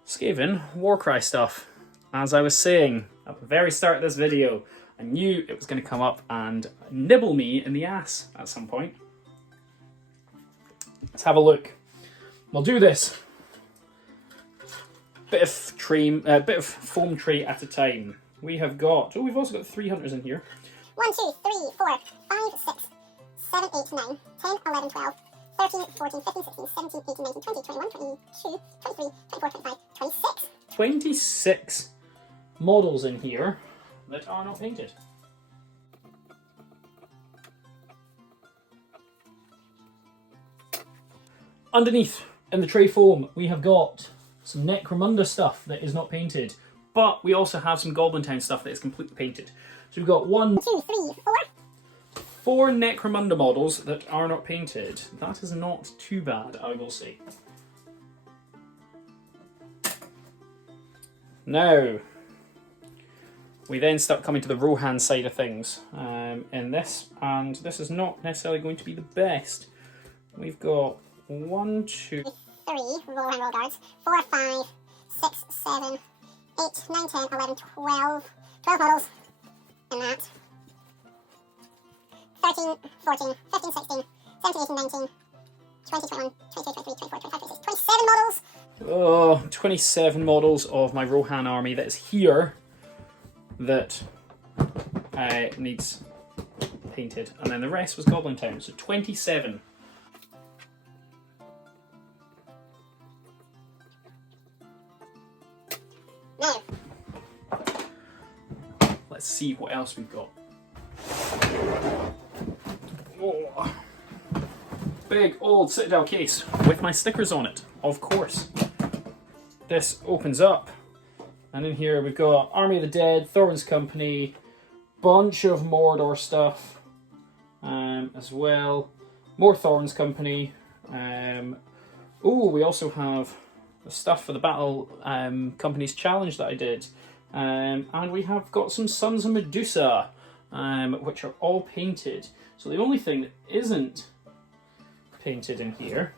Skaven Warcry stuff. As I was saying at the very start of this video, I knew it was going to come up and nibble me in the ass at some point. Let's have a look. We'll do this. Bit of foam tray at a time. We have got, we've also got 3 hunters in here. 1, 2, 3, 4, 5, 6, 7, 8, 9, 10, 11, 12, 13, 14, 15, 16, 17, 18, 19, 20, 21, 22, 23, 24, 25, 26. 26 models in here that are not painted. Underneath, in the tray foam, we have got some Necromunda stuff that is not painted, but we also have some Goblin Town stuff that is completely painted. So we've got 1, 2, 3, 4. 4 Necromunda models that are not painted. That is not too bad, I will say. Now, we then start coming to the Rohan side of things in this, and this is not necessarily going to be the best. We've got 1, 2, 3 Rohan Roll Guards, 4, 5, 6, 7, 8, 9, 10, 11, 12. 12 models in that. 13, 14, 15, 16, 17, 18, 19, 20, 21, 22, 23, 24, 25, 26, 27 models! Oh, 27 models of my Rohan army that is here that needs painted. And then the rest was Goblin Town, so 27. Now, let's see what else we've got. Oh, big old Citadel case with my stickers on it, of course. This opens up, and in here we've got Army of the Dead, Thorin's Company, bunch of Mordor stuff as well. More Thorin's Company. We also have the stuff for the Battle Company's challenge that I did. And we have got some Sons of Medusa, which are all painted. So the only thing that isn't painted in here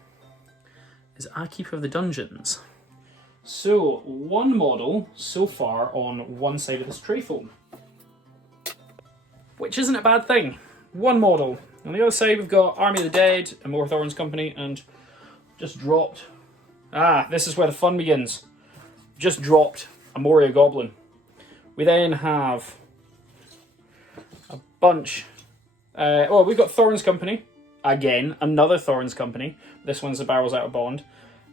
is Keeper of the Dungeons. So, 1 model so far on one side of this tray foam, which isn't a bad thing. 1 model. On the other side we've got Army of the Dead and more Thorin's Company, and just dropped. This is where the fun begins. Just dropped a Moria Goblin. We then have a bunch. We've got Thorin's Company. Again, another Thorin's Company. This one's the Barrels Out of Bond.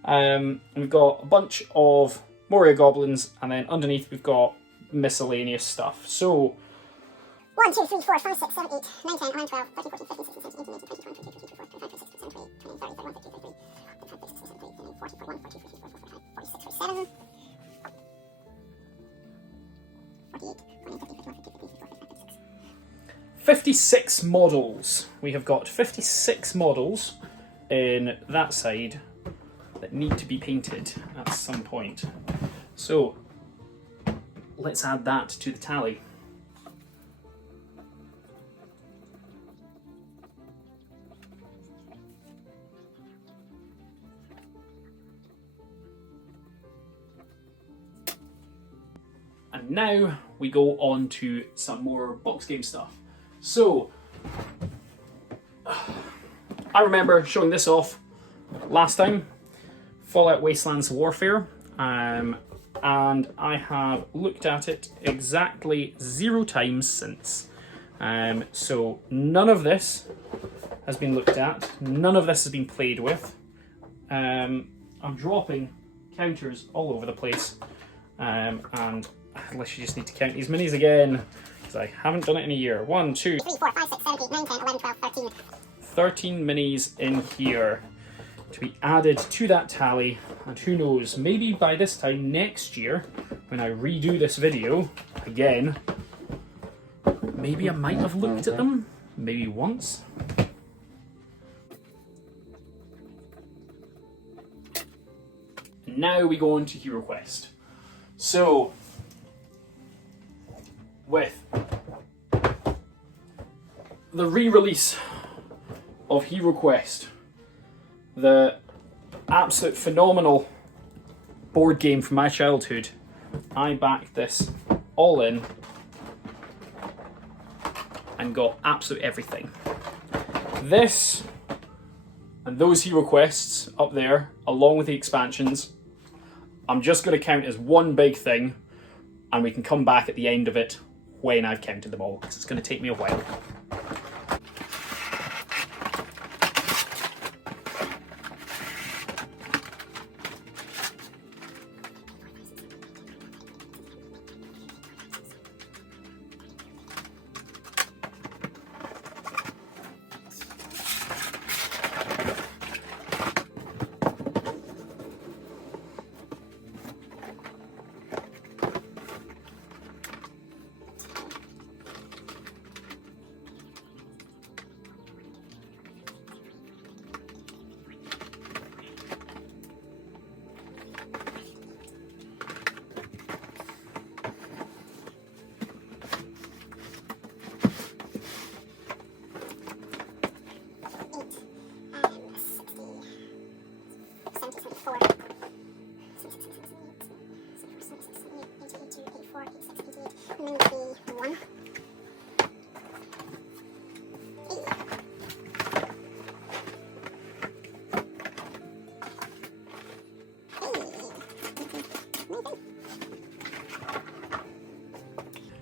And we've got a bunch of Moria Goblins, and then underneath we've got miscellaneous stuff. So, 1, 2, 3, 4, 5, 6, 7, 8, 9, 10, 11, 12, 13, 14, 15, 16, 17, 18, 19, 20, 21, 22, 23, 24, 25, 26, 27, 28, 29, 30, 31, 32, 33, 35, 36, 37, 38, 39, 40, 41, 42, 43, 44, 45, 46, 47, 48, 49, 50, 51, 52, 53, 54, 55, 56. 56 models. We have got 56 models in that side that need to be painted at some point. So, let's add that to the tally. And now we go on to some more box game stuff. So, I remember showing this off last time, Fallout Wastelands Warfare, and I have looked at it exactly 0 times since. So none of this has been looked at, none of this has been played with. I'm dropping counters all over the place, and unless you just need to count these minis again, because I haven't done it in a year. 1, 2, 3, 4, 5, 6, 7, 8, 9, 10, 11, 12, 13. 13 minis in here to be added to that tally, and who knows, maybe by this time next year, when I redo this video again, maybe I might have looked at them, maybe once. Now we go on to Hero Quest. So, with the re-release of Hero Quest, the absolute phenomenal board game from my childhood, I backed this all in and got absolute everything. This and those Hero Quests up there, along with the expansions, I'm just going to count as one big thing, and we can come back at the end of it when I've counted them all, because it's going to take me a while.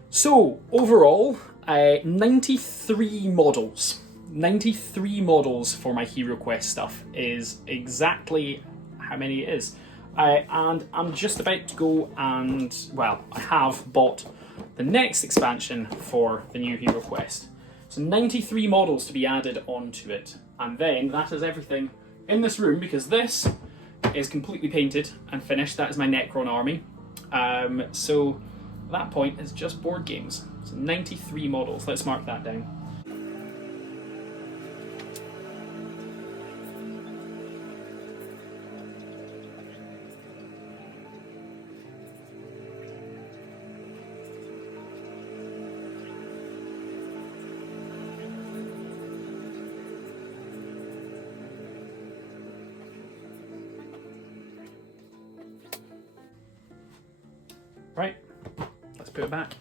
So, overall, 93 models. 93 models for my Hero Quest stuff is exactly how many it is. And I'm just about to go and, well, I have bought the next expansion for the new Hero Quest. So 93 models to be added onto it. And then that is everything in this room, because this is completely painted and finished. That is my Necron army. So at that point, it's just board games. So 93 models. Let's mark that down. Right, let's put it back.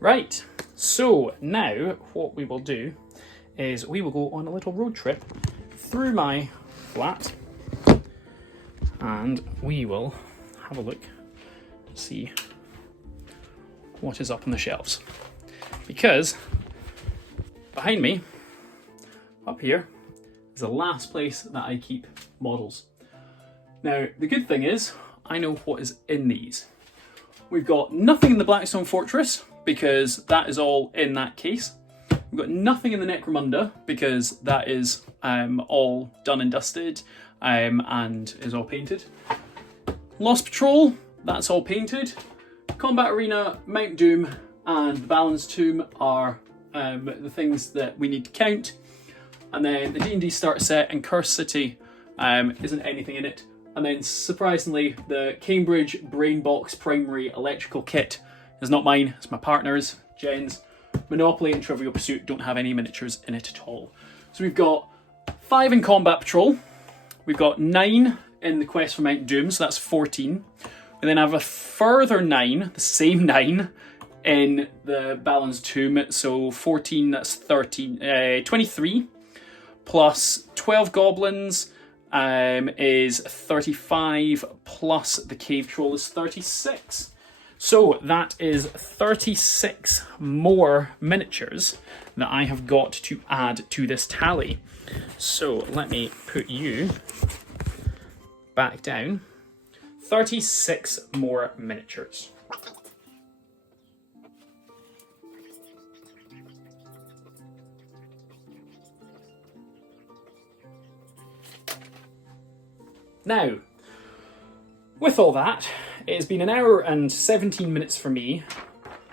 Right, so now what we will do is we will go on a little road trip through my flat, and we will have a look to see what is up on the shelves. Because behind me, up here, is the last place that I keep models. Now, the good thing is, I know what is in these. We've got nothing in the Blackstone Fortress, because that is all in that case. We've got nothing in the Necromunda, because that is all done and dusted and is all painted. Lost Patrol, that's all painted. Combat Arena, Mount Doom, and the Balanced Tomb are the things that we need to count. And then the D&D starter set and Curse City isn't anything in it. And then surprisingly, the Cambridge Brainbox Primary Electrical Kit is not mine, it's my partner's, Jen's. Monopoly and Trivial Pursuit don't have any miniatures in it at all. So we've got 5 in Combat Patrol, we've got 9 in the Quest for Mount Doom, so that's 14. We then have a further 9, the same 9, in the Balin's tomb. So 14, that's 13, 23 plus 12 goblins is 35 plus the cave troll is 36. So that is 36 more miniatures that I have got to add to this tally. So let me put you back down. 36 more miniatures. Now, with all that, it has been an hour and 17 minutes for me.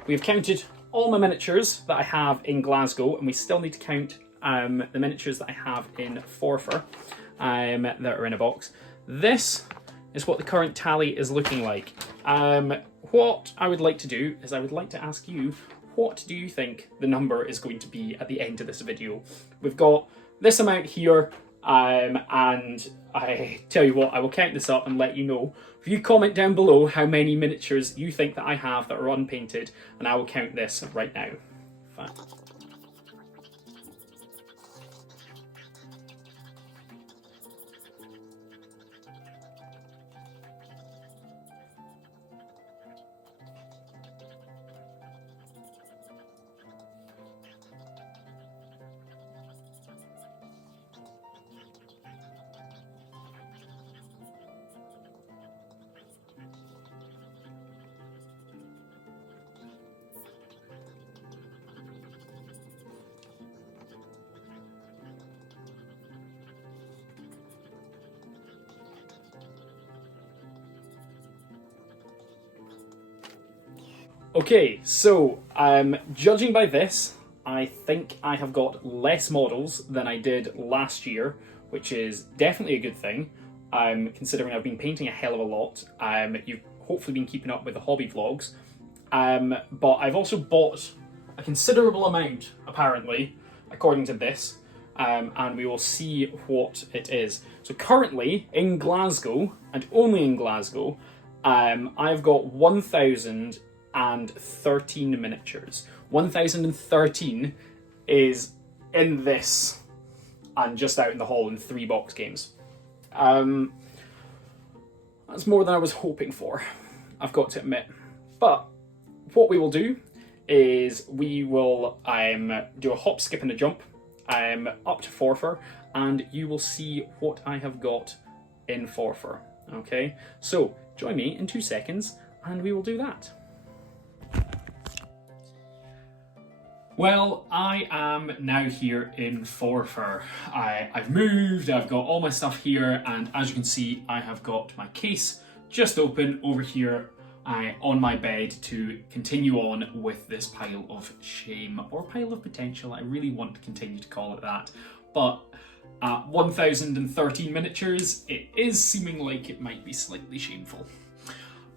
We have counted all my miniatures that I have in Glasgow, and we still need to count the miniatures that I have in Forfar that are in a box. This is what the current tally is looking like. What I would like to do is I would like to ask you, what do you think the number is going to be at the end of this video? We've got this amount here, and I tell you what, I will count this up and let you know. If you comment down below how many miniatures you think that I have that are unpainted, and I will count this right now. Fine. Okay, so judging by this, I think I have got less models than I did last year, which is definitely a good thing, considering I've been painting a hell of a lot. You've hopefully been keeping up with the hobby vlogs, but I've also bought a considerable amount, apparently, according to this, and we will see what it is. So currently, in Glasgow, and only in Glasgow, I've got 1,013 miniatures. 1,013 is in this and just out in the hall in 3 box games. That's more than I was hoping for, I've got to admit. But what we will do is we will do a hop, skip and a jump up to Forfar, and you will see what I have got in Forfar. Okay, so join me in 2 seconds and we will do that. Well, I am now here in Forfar. I've moved, I've got all my stuff here, and as you can see, I have got my case just open over here on my bed to continue on with this pile of shame, or pile of potential. I really want to continue to call it that. But 1,013 miniatures, it is seeming like it might be slightly shameful.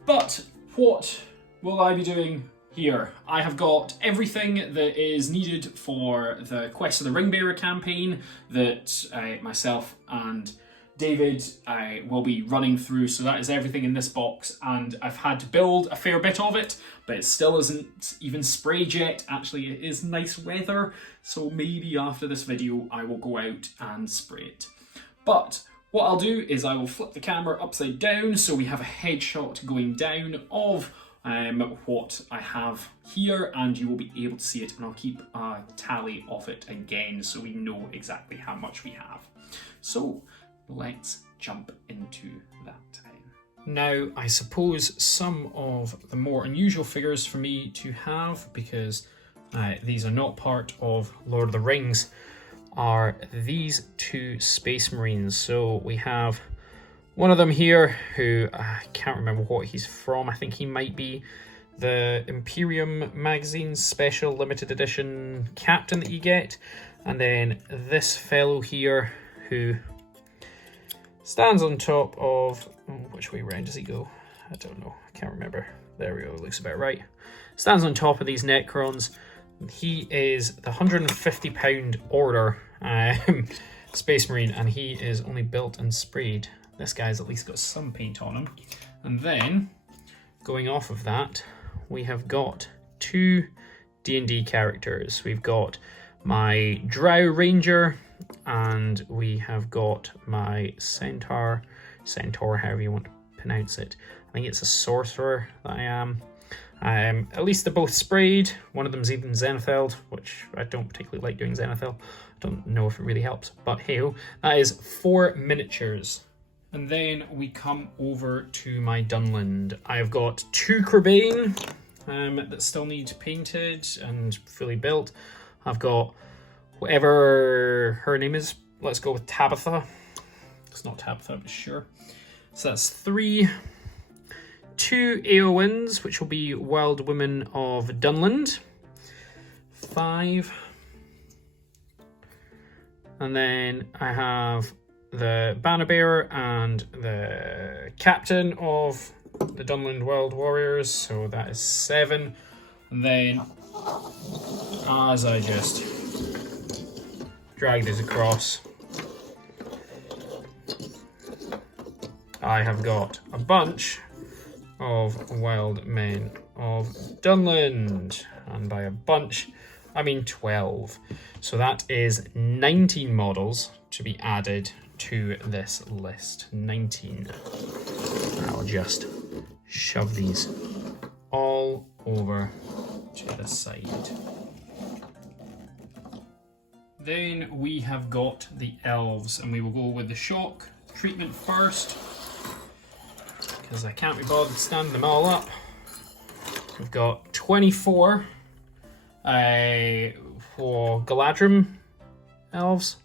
But what will I be doing here? I have got everything that is needed for the Quest of the Ringbearer campaign that myself and David will be running through, so that is everything in this box, and I've had to build a fair bit of it, but it still isn't even sprayed yet. Actually, it is nice weather, so maybe after this video I will go out and spray it. But what I'll do is I will flip the camera upside down so we have a headshot going down of what I have here, and you will be able to see it, and I'll keep a tally of it again so we know exactly how much we have. So let's jump into that. Now, I suppose some of the more unusual figures for me to have, because these are not part of Lord of the Rings, are these 2 Space Marines. So we have one of them here who I can't remember what he's from. I think he might be the Imperium Magazine's special limited edition captain that you get. And then this fellow here who stands on top of, which way round does he go? I don't know, I can't remember. There we go, looks about right. Stands on top of these Necrons. He is the 150 pound order Space Marine, and he is only built and sprayed. This guy's at least got some paint on him. And then, going off of that, we have got two D&D characters. We've got my Drow Ranger, and we have got my Centaur, however you want to pronounce it. I think it's a sorcerer that I am. At least they're both sprayed. One of them's even Zenitheld, which I don't particularly like doing Zenithel. I don't know if it really helps, but hey-ho. That is 4 miniatures. And then we come over to my Dunland. I've got 2 Crebain that still need painted and fully built. I've got whatever her name is. Let's go with Tabitha. It's not Tabitha, but sure. So that's 3. 2 Eowyn's, which will be Wild Women of Dunland. 5. And then I have the Banner Bearer and the Captain of the Dunland Wild Warriors, so that is 7. And then, as I just drag these across, I have got a bunch of Wild Men of Dunland, and by a bunch I mean 12. So that is 19 models to be added to this list. 19. I'll just shove these all over to the side. Then we have got the elves, and we will go with the shock treatment first, because I can't be bothered standing them all up. We've got 24 for Galadrim elves,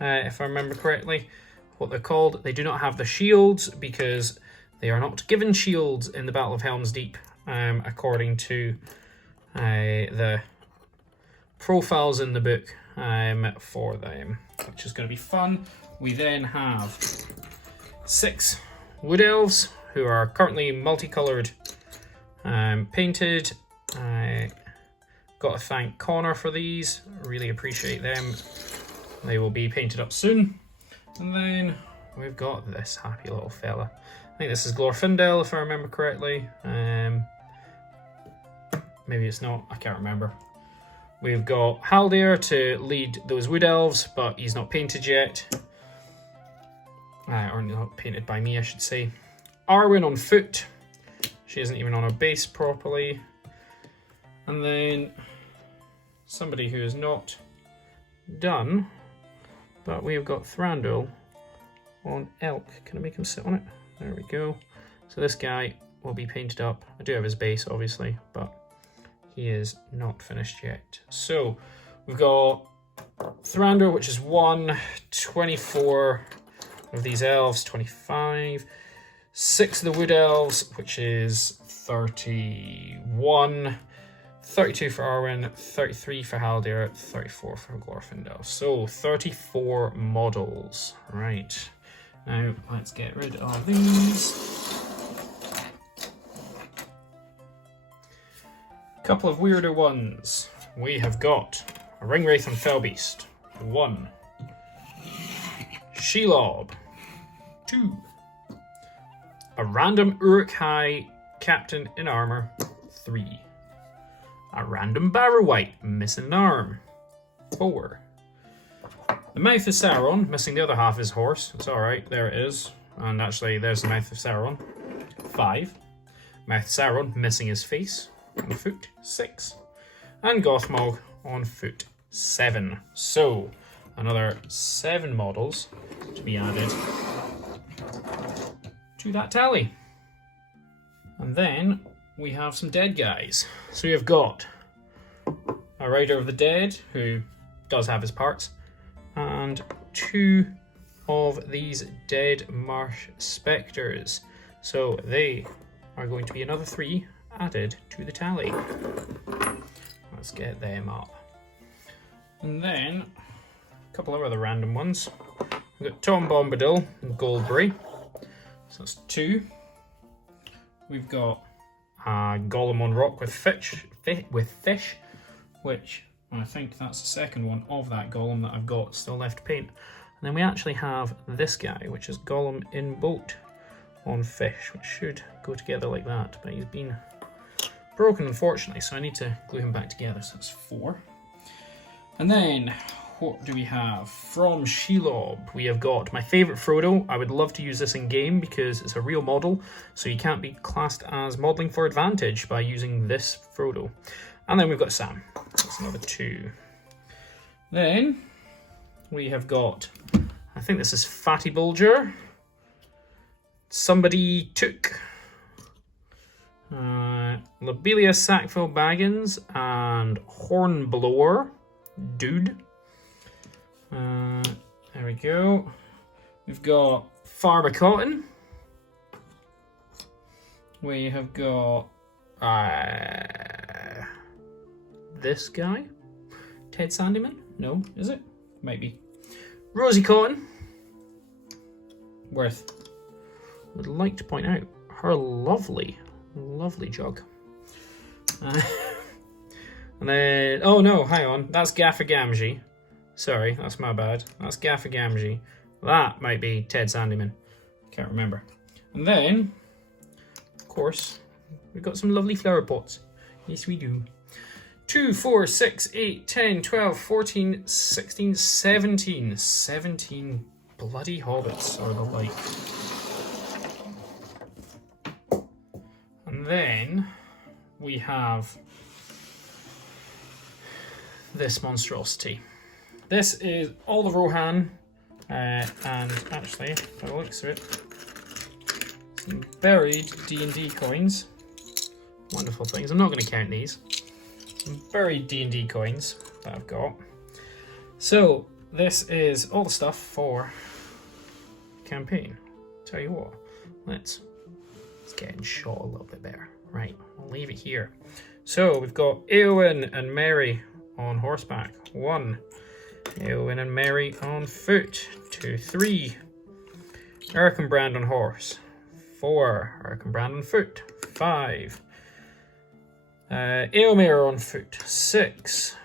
if I remember correctly what they're called. They do not have the shields because they are not given shields in the Battle of Helm's Deep, according to the profiles in the book for them, which is going to be fun. We then have 6 wood elves who are currently multicolored, painted. Got to thank Connor for these. Really appreciate them. They will be painted up soon. And then we've got this happy little fella. I think this is Glorfindel, if I remember correctly. Maybe it's not. I can't remember. We've got Haldir to lead those wood elves, but he's not painted yet. Or not painted by me, I should say. Arwen on foot. She isn't even on her base properly. And then somebody who is not done, but we've got Thranduil on elk. Can I make him sit on it? There we go. So this guy will be painted up. I do have his base, obviously, but he is not finished yet. So we've got Thranduil, which is 1, 24 of these elves, 25, 6 of the wood elves, which is 31, 32 for Arwen, 33 for Haldir, 34 for Glorfindel. So 34 models. Right. Now let's get rid of these. A couple of weirder ones. We have got a Ringwraith and Fellbeast. 1. Shelob. 2. A random Uruk-hai captain in armor. 3. A random Barrow-wight missing an arm. 4. The Mouth of Sauron, missing the other half of his horse. It's alright, there it is. And actually, there's the Mouth of Sauron. 5. Mouth of Sauron, missing his face. On foot. 6. And Gothmog on foot. 7. So, another 7 models to be added to that tally. And then we have some dead guys. So we have got a Rider of the Dead, who does have his parts, and 2 of these dead marsh spectres. So they are going to be another 3 added to the tally. Let's get them up. And then a couple of other random ones. We've got Tom Bombadil and Goldberry. So that's 2. We've got Gollum on Rock with fish, which I think that's the second one of that Gollum that I've got still left to paint. And then we actually have this guy, which is Gollum in boat on fish, which should go together like that, but he's been broken, unfortunately, so I need to glue him back together. So that's 4. And then, what do we have? From Shelob, we have got my favourite Frodo. I would love to use this in game because it's a real model, so you can't be classed as modelling for advantage by using this Frodo. And then we've got Sam. That's another 2. Then we have got, I think this is Fatty Bulger. Somebody Took. Lobelia Sackville Baggins and Hornblower Dude. There we go. We've got Farmer Cotton. We have got this guy. Ted Sandyman? No, is it? Might be. Rosie Cotton. Would like to point out her lovely jug. And then, oh no, hang on, that's Gaffer Gamgee. Sorry, that's my bad. That's Gaffer Gamgee. That might be Ted Sandyman. Can't remember. And then, of course, we've got some lovely flower pots. Yes, we do. 2, 4, 6, 8, 10, 12, 14, 16, 17. 17 bloody hobbits or the like. And then we have this monstrosity. This is all of Rohan, and actually, by the looks of it, some buried D&D coins. Wonderful things. I'm not going to count these. Some buried D&D coins that I've got. So this is all the stuff for the campaign. Tell you what, let's get in shot a little bit better. Right, I'll leave it here. So we've got Eowyn and Merry on horseback. 1. Eowyn and Merry on foot. 2, 3. Erkenbrand on horse. 4. Erkenbrand on foot. 5. Eomer on foot. 6.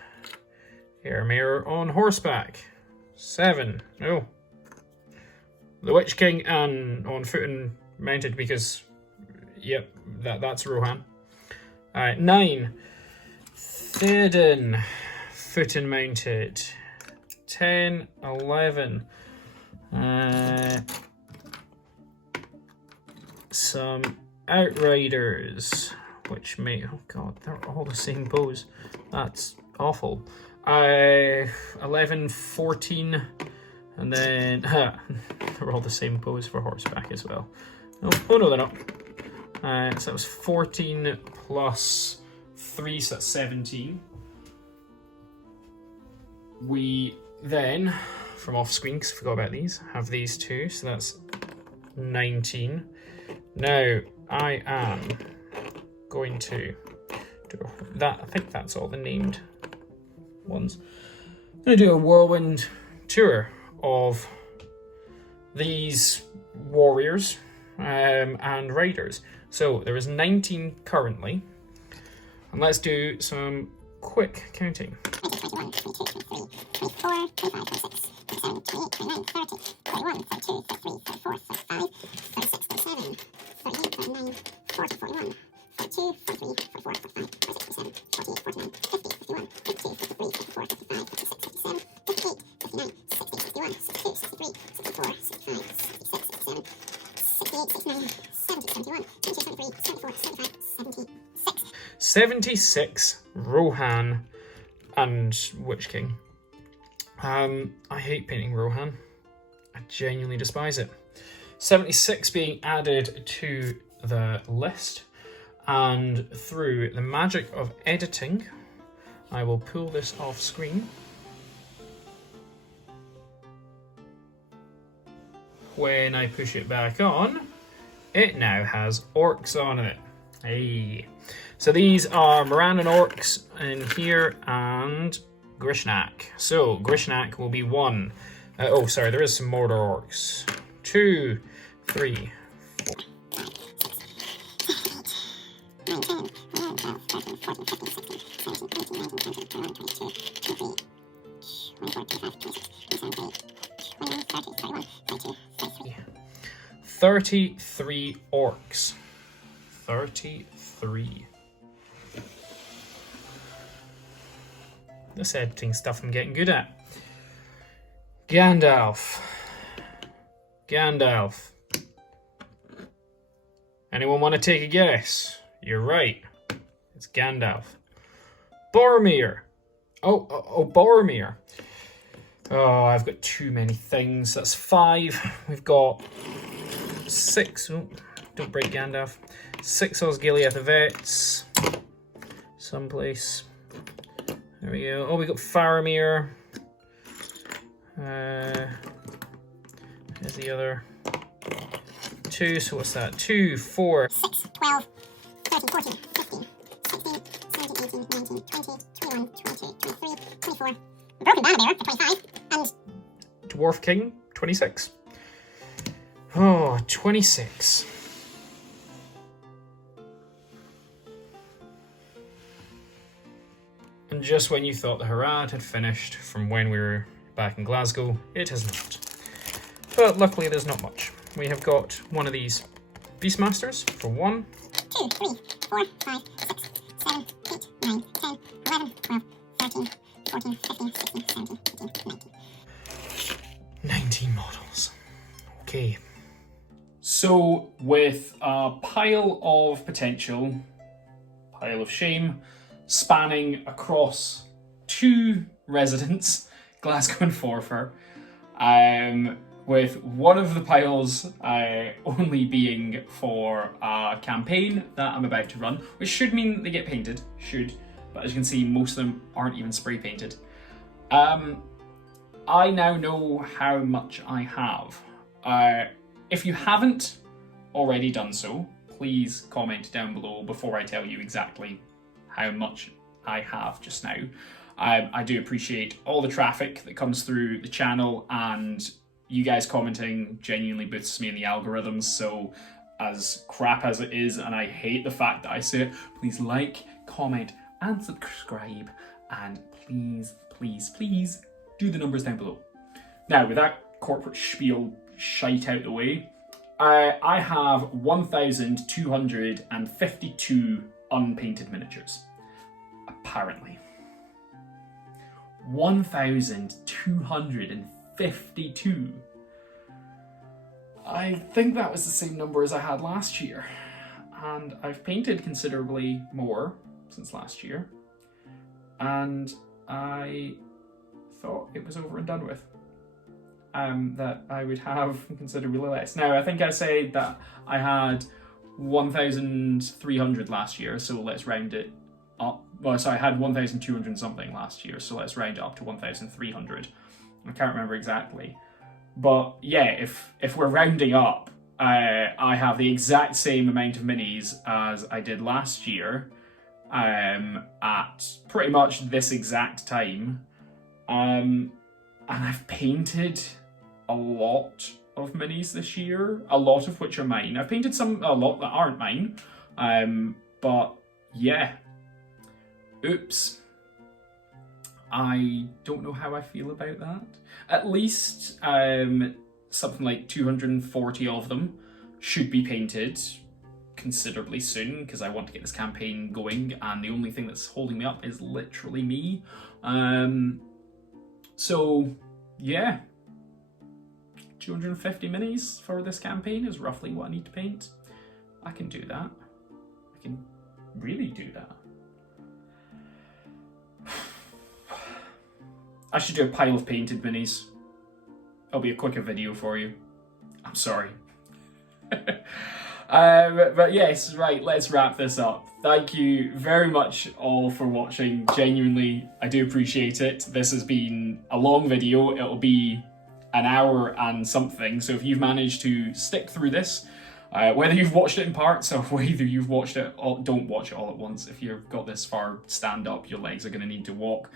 Eomer on horseback. 7. Oh. The Witch King and on foot and mounted because, yep, that's Rohan. 9. Theoden, foot and mounted. 10, 11. Some Outriders, which may, oh god, they're all the same pose. That's awful. 11, 14, and then they're all the same pose for horseback as well. Oh no, they're not. So that was 14 plus 3, so that's 17. We then, from off screen, because I forgot about these, have these 2, so that's 19. Now, I am going to do that. I think that's all the named ones. I'm going to do a whirlwind tour of these warriors and raiders. So there is 19 currently, and let's do some quick counting. 21, 22, 23, 24, 25, 26, 27, 28, 29, 30, 31, 32, 33, 34, 35, 36, 37, 38, 39, 40, 41, 42, 43, 44, 45, 46, 47, 48, 49, 50, 51, 52, 53, 54, 55, 56, 57, 58, 59, 60, 61, 62, 63, 64, 65, 66, 67, 68, 69, 70, 71, 72, 73, 74, 75, 76. 76 Rohan and Witch King. I hate painting Rohan. I genuinely despise it. 76 being added to the list, and through the magic of editing, I will pull this off screen. When I push it back on, it now has orcs on it. Hey. So these are Moran and orcs in here, and Grishnak. So Grishnak will be 1. Oh, sorry, there is some Mordor orcs. 2, 3, 4. 9, 10, 11, 12, 13, 14, 15, 16, 17, 18, 19, 20, 21, 22, 23, 24, 25, 26, 27, 28, 29, 30, 31, 32, 33. 33 orcs. 33. this editing stuff I'm getting good at. Gandalf. Gandalf. Anyone want to take a guess? You're right. It's Gandalf. Boromir. Oh, Boromir. Oh, I've got too many things. That's 5. We've got 6. Oh, don't break Gandalf. 6 Osgiliath Vets. Someplace. There we go. Oh, we got Faramir. There's the other 2. So what's that? 2, 4, 6, 12, 13, 14, 15, 16, 17, 18, 19, 20, 21, 22, 23, 24. Broken Banner at 25. And Dwarf King, 26. Oh, 26. And just when you thought the Harad had finished from when we were back in Glasgow, it has not. But luckily there's not much. We have got one of these Beastmasters for 1. 2, 3, 4, 5, 6, 7, 8, 9, 10, 11, 12, 13, 14, 15, 16, 17, 18, 19. 19 models. Okay. So with a pile of potential, pile of shame, spanning across 2 residents, Glasgow and Forfar, with one of the piles only being for a campaign that I'm about to run, which should mean they get painted, but as you can see, most of them aren't even spray painted. I now know how much I have. If you haven't already done so, please comment down below before I tell you exactly how much I have just now. I do appreciate all the traffic that comes through the channel, and you guys commenting genuinely boosts me in the algorithms, so as crap as it is, and I hate the fact that I say it, please like, comment, and subscribe, and please do the numbers down below. Now, with that corporate spiel shite out the way, I have 1,252 unpainted miniatures. Apparently. 1,252. I think that was the same number as I had last year. And I've painted considerably more since last year. And I thought it was over and done with. That I would have considerably less. Now, I think I said that I had 1,300 last year, so let's round it up. Well, so I had 1,200 something last year, so let's round it up to 1,300. I can't remember exactly. But yeah, if we're rounding up, I have the exact same amount of minis as I did last year, at pretty much this exact time. And I've painted a lot of minis this year, a lot of which are mine. I've painted a lot that aren't mine, but yeah. Oops. I don't know how I feel about that. At least something like 240 of them should be painted considerably soon, because I want to get this campaign going, and the only thing that's holding me up is literally me. So yeah, 250 minis for this campaign is roughly what I need to paint. I can do that. I can really do that. I should do a pile of painted minis. It'll be a quicker video for you. I'm sorry. But yes, right, let's wrap this up. Thank you very much all for watching. Genuinely, I do appreciate it. This has been a long video. It'll be an hour and something. So if you've managed to stick through this, whether you've watched it in parts or whether you've watched it all, don't watch it all at once. If you've got this far, stand up. Your legs are going to need to walk.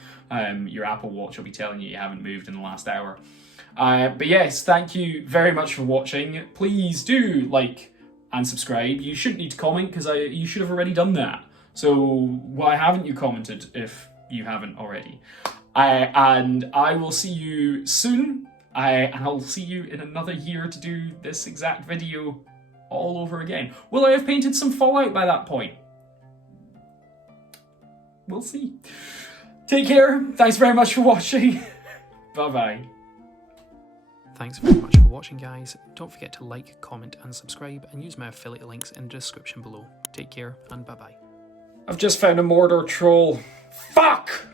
Your Apple Watch will be telling you haven't moved in the last hour. But yes, thank you very much for watching. Please do like and subscribe. You shouldn't need to comment, because you should have already done that. So why haven't you commented if you haven't already? And I will see you soon. And I'll see you in another year to do this exact video all over again. Will I have painted some Fallout by that point? We'll see. Take care. Thanks very much for watching. Bye-bye. Thanks very much for watching, guys. Don't forget to like, comment and subscribe, and use my affiliate links in the description below. Take care and bye-bye. I've just found a Mordor troll. Fuck!